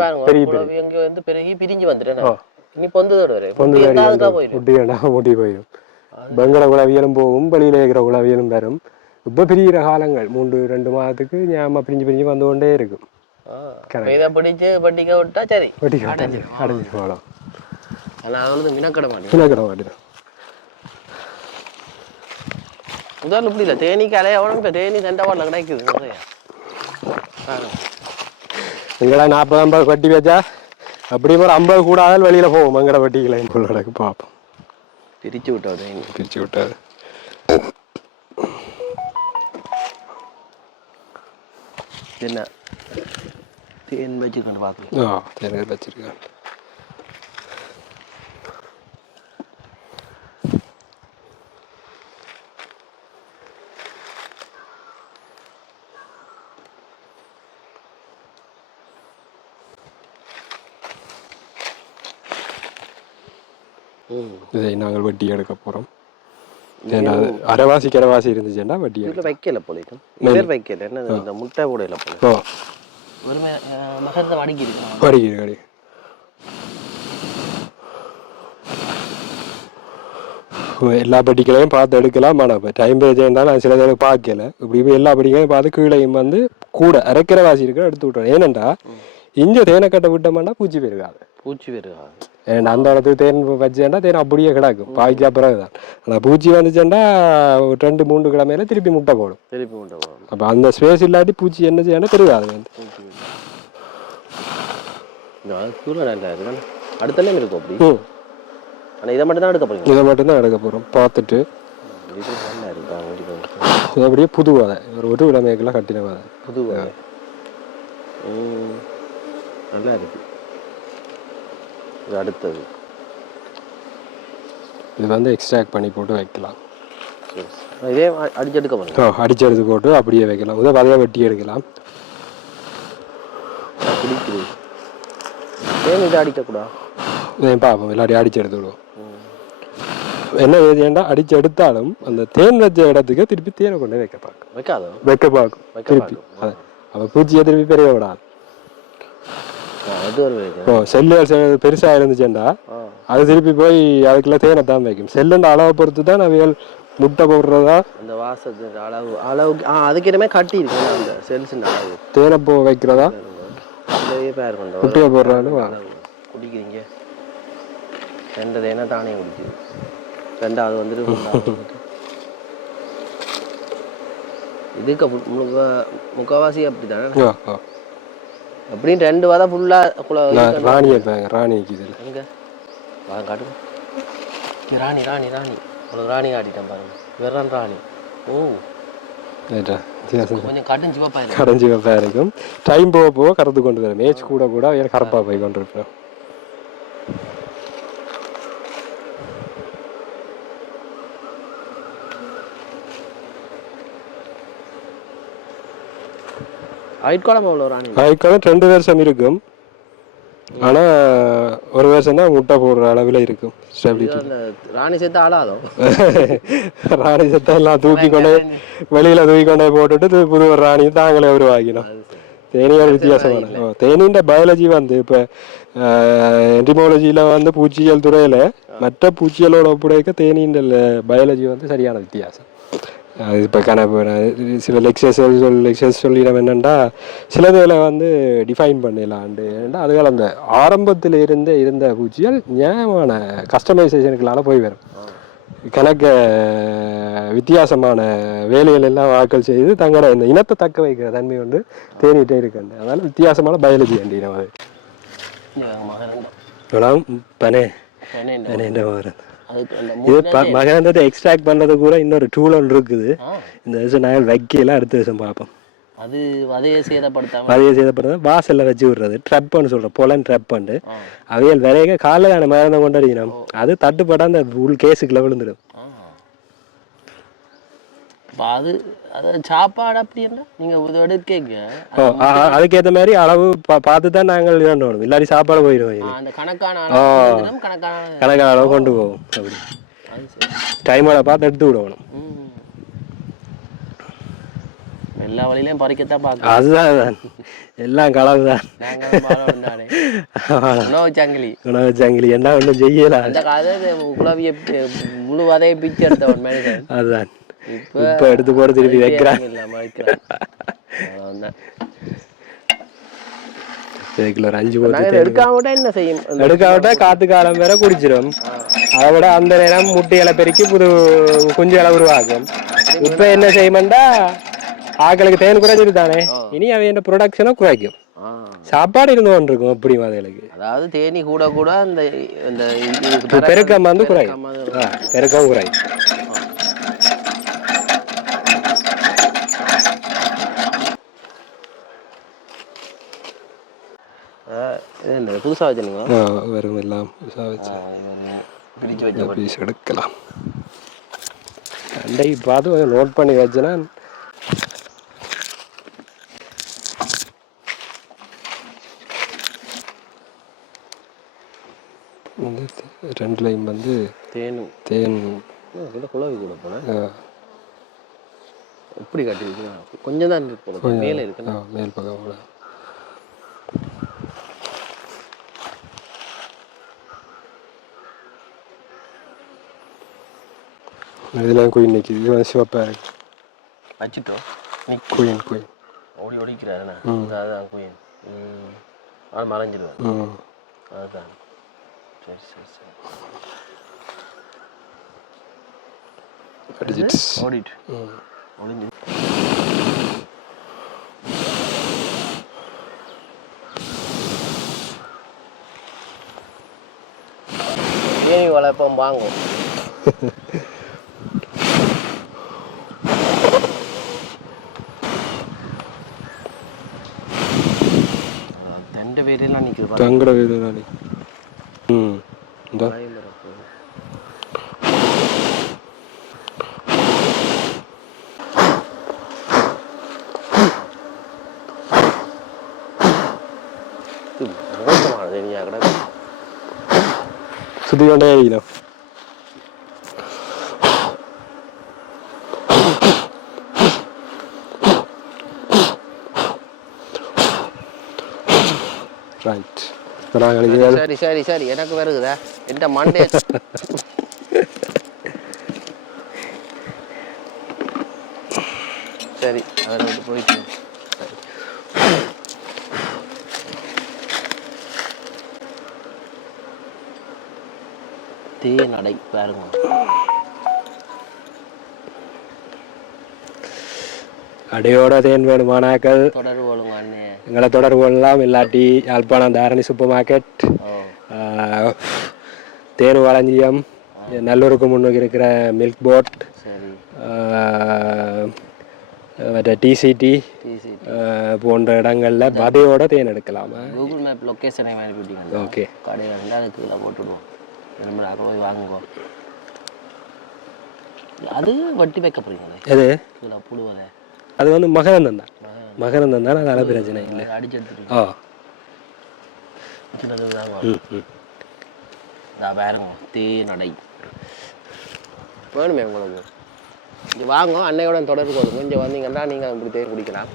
பெரிய பிரிஞ்சு வந்துட்டேன். இனி பொந்ததோட முட்டி போயிடும். பெங்கட குழவியலும் போகும், வெளியில இருக்கிற குழவியலும் வரும். இப்போ பிரிகிற காலங்கள் 3-2 மாதத்துக்கு ஞாபகம் பிரிஞ்சு வந்து கொண்டே இருக்கும். பிடிச்சு பட்டிக்க விட்டா சரி அடைஞ்சு போகலாம். ஆனால் மினக்கட மாட்டேன். உதாரணம் இப்படி இல்லை, தேனிக்கு அலையவனும் இப்போ தேனி சென்டவாரில் கிடைக்குது. எங்கடா 40-50 வட்டி வச்சா அப்படியே ஒரு 50 கூடாதால் வெளியில் போவோம். எங்கட வட்டிகளை நடக்கு பார்ப்போம். பிரித்து விட்டாரு. என்ன தேன் வச்சுக்கொண்டு பார்க்கலாம். தேன் வச்சிருக்கேன். இதை நாங்கள் வட்டி எடுக்க போகிறோம். அரைவாசி கரைவாசி இருந்துச்சுன்னா வட்டி வைக்கல போல வைக்கல. என்ன இந்த முட்டை கூட இல்லை போல. மகரத்தை வடிக்கிருக்கு. எல்லா படிக்கலையும் பார்த்து எடுக்கலாம். ஆனால் இப்போ டைம் பேஜ் நான் சில பேருக்கு பார்க்கல. இப்படி எல்லா படிக்கலையும் பார்த்து கீழையும் வந்து கூட அரைக்கிற வாசி இருக்கிற எடுத்து விட்டுறோம். ஏனெண்டா இங்கே தேனை கட்ட விட்டோம்னா பூச்சி பெருகாது. பூச்சி பெருகாது. ஏன்னா அந்த இடத்துக்கு தேன் வச்சேன்னா தேன் அப்படியே கிடக்கும் பாய்க்கா பிறகுதான். ஆனால் பூச்சி வந்துச்சுன்னா 2-3 கிழமையில திருப்பி முட்டை போடும். அப்போ அந்த ஸ்பேஸ் இல்லாட்டி பூச்சி என்ன செய்யணும் பெருகாது வந்து. அடுத்தெல்லாம் இருக்கும் அப்படி. ஆனால் இதை மட்டும் தான் எடுக்க போகிறோம். இதை மட்டும் தான் எடுக்க போகிறோம். பார்த்துட்டு இது அப்படியே புது வதை ஒரு கிழமைக்கெல்லாம் கட்டின வதை. புது வதை நல்லா இருக்கு. இது அடுத்தது இது வந்து எக்ஸ்ட்ராக்ட் பண்ணி போட்டு வைக்கலாம். இதே அடிச்சு எடுக்க போகிறோம். அடிச்சு எடுத்து போட்டு அப்படியே வைக்கலாம். இதை வதையாக வெட்டி எடுக்கலாம். பிடிக்குது. ஏன் இதை அடிக்கக்கூடாது? இதையும் பார்ப்போம். எல்லாரையும் அடிச்சு எடுத்து விடுவோம். என்ன ஏன்னா அடிச்சு எடுத்தாலும் அந்த தேன் வச்ச இடத்துக்கு திருப்பி தேனை கொண்டு வைக்க பார்க்கும் திருப்பி. அப்போ பூச்சியை திருப்பி பெரிய விடாது. செல்லுகள் பெருசா இருந்துச்சுண்டா அது திருப்பி போய் அதுக்குள்ள தேனை தான் வைக்கும். செல்லுன்ற அளவை பொறுத்து தான் அவைகள் முட்டை போடுறதா அந்த வாசத்துக்கு அளவுக்கு அதுக்கிட்டமே கட்டி இருக்கு. அந்த செல்ஸுன்ற அளவு தேனை போ வைக்கிறதா முட்டையை போடுறான்னு குடிக்கிறீங்க. ரெண்டு தேனை தானே குடிக்குது. ரெண்டாவது வந்துட்டு இதுக்கு முக்கால்வாசி அப்படி தானே. அப்படின்னு 2 வாரம் ஃபுல்லா ராணி வைப்பாங்க. ராணி வைக்குது எங்க காட்டுங்க. ராணி ராணி ராணி ஒரு ராணி காட்டிட்டேன் பாருங்க. வெறான் ராணி. கொஞ்சம் கடைஞ்சி வைப்பா இருக்கும். டைம் போக போக கறந்து கொண்டு வரும். மேட்ச் கூட கூட கரப்பா போய் கொண்டு இருப்பேன். ஆயிட்காலம் 2 வருஷம் இருக்கும். ஆனா ஒரு வருஷம் தான் முட்டை போடுற அளவில் இருக்கும். ராணி செத்த ஆளாதோ. ராணி செத்த எல்லாம் தூக்கி கொண்டே வெளியில தூக்கி கொண்டே போட்டுட்டு புது ஒரு ராணியை தாங்களே உருவாக்கினோம். தேனியோட வித்தியாசமான தேனின்ற பயாலஜி வந்து இப்போ என்டிமாலஜியில் வந்து பூச்சியல் துறையில் மற்ற பூச்சியலோட ஒப்படைக்க தேனின்ற பயாலஜி வந்து சரியான வித்தியாசம். அது இப்போ சில லெக்சர்ஸ் சொல்லிடும் என்னென்னா சிலதில் வந்து டிஃபைன் பண்ணிடலான்ட்டு. ஏன்னா அதுக்கால அந்த ஆரம்பத்தில் இருந்த பூச்சிகள் ஞாபகமான கஸ்டமைசேஷனுக்குள்ளால போய் வரும். கணக்க வித்தியாசமான வேலைகள் எல்லாம் வாக்கள் செய்து தங்களோட இந்த இனத்தை தக்க வைக்கிற தன்மை வந்து தேனிகிட்டே இருக்காண்டு. அதனால வித்தியாசமான பயாலஜி அண்டி நம்ம பனே இது மகரந்தத்தை எக்ஸ்ட்ராக்ட் பண்ணுறது கூட இன்னொரு டூல் ஒன்று இருக்குது. இந்த வருஷம் நாங்கள் வைக்கல, அடுத்த வருஷம் பார்ப்போம். அது வதையை சேதப்படுத்தாம வாசல்ல வச்சு விடுறது ட்ரப்னு சொல்கிறோம். பொலன் ட்ரப்னு அவையல் விரைக காலையில் மகரந்தம் கொண்டாடிக்கணும். அது தட்டுப்பட அந்த உள் கேஸுக்குள்ள விழுந்துடும். அது சாப்பாடு அப்படி என்ன நீங்கள் எடுக்கீங்க. அதுக்கேற்ற மாதிரி அளவு பார்த்து தான் நாங்கள் வேண்டணும். இல்லாட்டி சாப்பாடு போயிடுவோம். அந்த கணக்கான அளவு கொண்டு போவோம். அப்படி டைமோட பார்த்து எடுத்து விடணும். எல்லா வழியிலையும் பறிக்கத்தான் பார்க்கணும். அதுதான் எல்லாம் களவு தான். உணவு சங்கிலி என்ன ஒன்றும் செய்யலாம். அந்த காலத்தை குழவிய முழு வதையை பிச்சு எடுத்தவன் மனிதன். அதுதான் இப்ப எடுத்து போற திருப்பி வைக்கிறான். எடுக்காவிட்டா காத்து காலம் வேற குடிச்சிடும். அதை விட அந்த நேரம் முட்டைகளை பெருக்கி புது குஞ்சுகளை உருவாக்கும். இப்ப என்ன செய்யணும்டா ஆக்களுக்கு தேன் குறைஞ்சிட்டு தானே இனி அவையோட ப்ரொடக்ஷனை குறைக்கும். சாப்பாடு இருந்து கொண்டு இருக்கும். அப்படி மாதிரிகளுக்கு அதாவது தேனி கூட கூட அந்த பெருக்கம் வந்து குறையும். பெருக்கம் குறையும். புதுசாக வச்சுருங்க வெறும் எல்லாம் புதுசாக வச்சு பீஸ் எடுக்கலாம். அன்றைக்கு பார்த்து நோட் பண்ணி வச்சுன்னா வந்து 2லையும் வந்து தேன் குழவி கூட போனேன். எப்படி காட்டிருக்கீங்க? கொஞ்சம் தான் இருக்கு. மேலே இருக்கு. மேல் பக்கம் கூட இதெல்லாம் குயின் நிற்கிது இது வந்து சிவப்பாக இருக்கு வச்சுட்டோம் குயின் ஓடி ஓடிக்கிறாருண்ணா அதுதான் குயின் அது மறைஞ்சிடுவேன் அதுதான் சரி சரி சரி ஓடிட்டு ஒளிஞ்சு தேனி வளர்ப்போம் வாங்கும் ரெண்டு பேரெல்லாம் நிற்குது தங்குற வீடு நானே இந்த சுற்றி கொண்டே இருக்கிறோம் ரைட் சரி சரி சரி எனக்கு வருகுதா எந்த மண்டே சரி அதில் வந்து போயிட்டு தேனடை பாருங்க அடையோட தேன் வேணுமானாக்கள் தொடர்பு கொள்ளுங்க அண்ணே எங்களை தொடர்பு கொள்ளலாம் இல்லாட்டி யாழ்ப்பாணம் தாரணி சூப்பர் மார்க்கெட் தேன் வளஞ்சியம் நல்லூருக்கு முன்னுக்கு இருக்கிற மில்க் போட் சரி மற்ற டிசிடி போன்ற இடங்களில் வதையோட தேன் எடுக்கலாமா கூகுள் மேப் லொக்கேஷனை வாங்கி போட்டீங்க ஓகே கடையில் இருந்தால் அதுக்கு இதில் போட்டுவிடுவோம் நம்ம போய் வாங்குவோம் அது வட்டி வைக்க போறீங்களே எது இதில் போடுவதே அது வந்து மகரந்தம் தான் மகரந்தம் தான் அதனால பிரச்சனை இல்லை அடிச்சு எடுத்துட்டு பாருங்க தேனடை வேணுமே உங்களுக்கு இங்கே வாங்க அன்னையோட தொடர்பு கொடுங்க இங்கே வந்தீங்கன்னா நீங்கள் இப்படி தேன் குடிக்கலாம்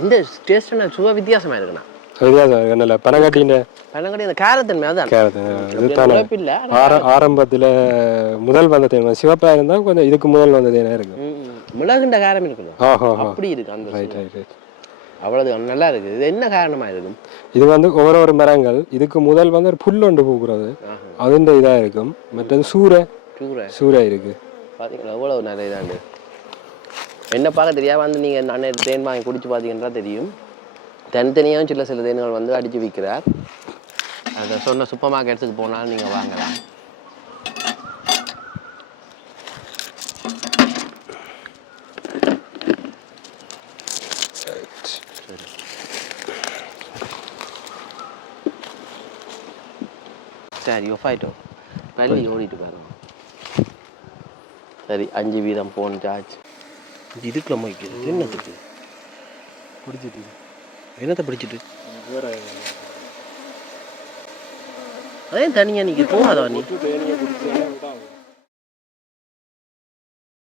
இந்த டேஸ்ட் சுவை வித்தியாசமாக இருக்குண்ணா வித்தியாசம் பனங்காட்டின பனங்காட்டி அந்த கேரத்தன்மை அதான் ஆரம்பத்தில் முதல் வந்த தேன் சிவப்பாக இருந்தால் கொஞ்சம் இதுக்கு முதல் வந்த தேனா இருக்கு மிளகுண்ட காரம் இருக்குது அப்படி இருக்கு அந்த ரைட் ரைட் ரைட் அவ்வளவு நல்லா இருக்குது இது என்ன காரணமாக இருக்கும் இது வந்து ஒவ்வொரு மரங்கள் இதுக்கு முதல் வந்து ஒரு புல் ஒன்று பூக்குறது அதுன்ற இதாக இருக்கும் மற்றது சூறை இருக்கு பார்த்தீங்களா எவ்வளவு நிறைய இதாண்டு என்ன பார்க்க தெரியாது வந்து நீங்கள் நானே தேன் வாங்கி குடிச்சு பார்த்தீங்கன்னா தெரியும் தனித்தனியாகவும் சில தேன்கள் வந்து அடித்து விற்கிறார் அதை சொன்ன சூப்பர் மார்க்கெட்ஸுக்கு போனாலும் நீங்கள் வாங்கலாம் சரி ஒஃபாயிட்டோ பள்ளி ஓடிட்டு பாருங்க சரி 5 வீதம் போன் சார்ஜ் இதுக்குள்ள மொய்க்குது என்னத்துக்கு பிடிச்சிட்டு என்னத்தை பிடிச்சிட்டு அதே தனியாக நீங்கள் போகாதா நீ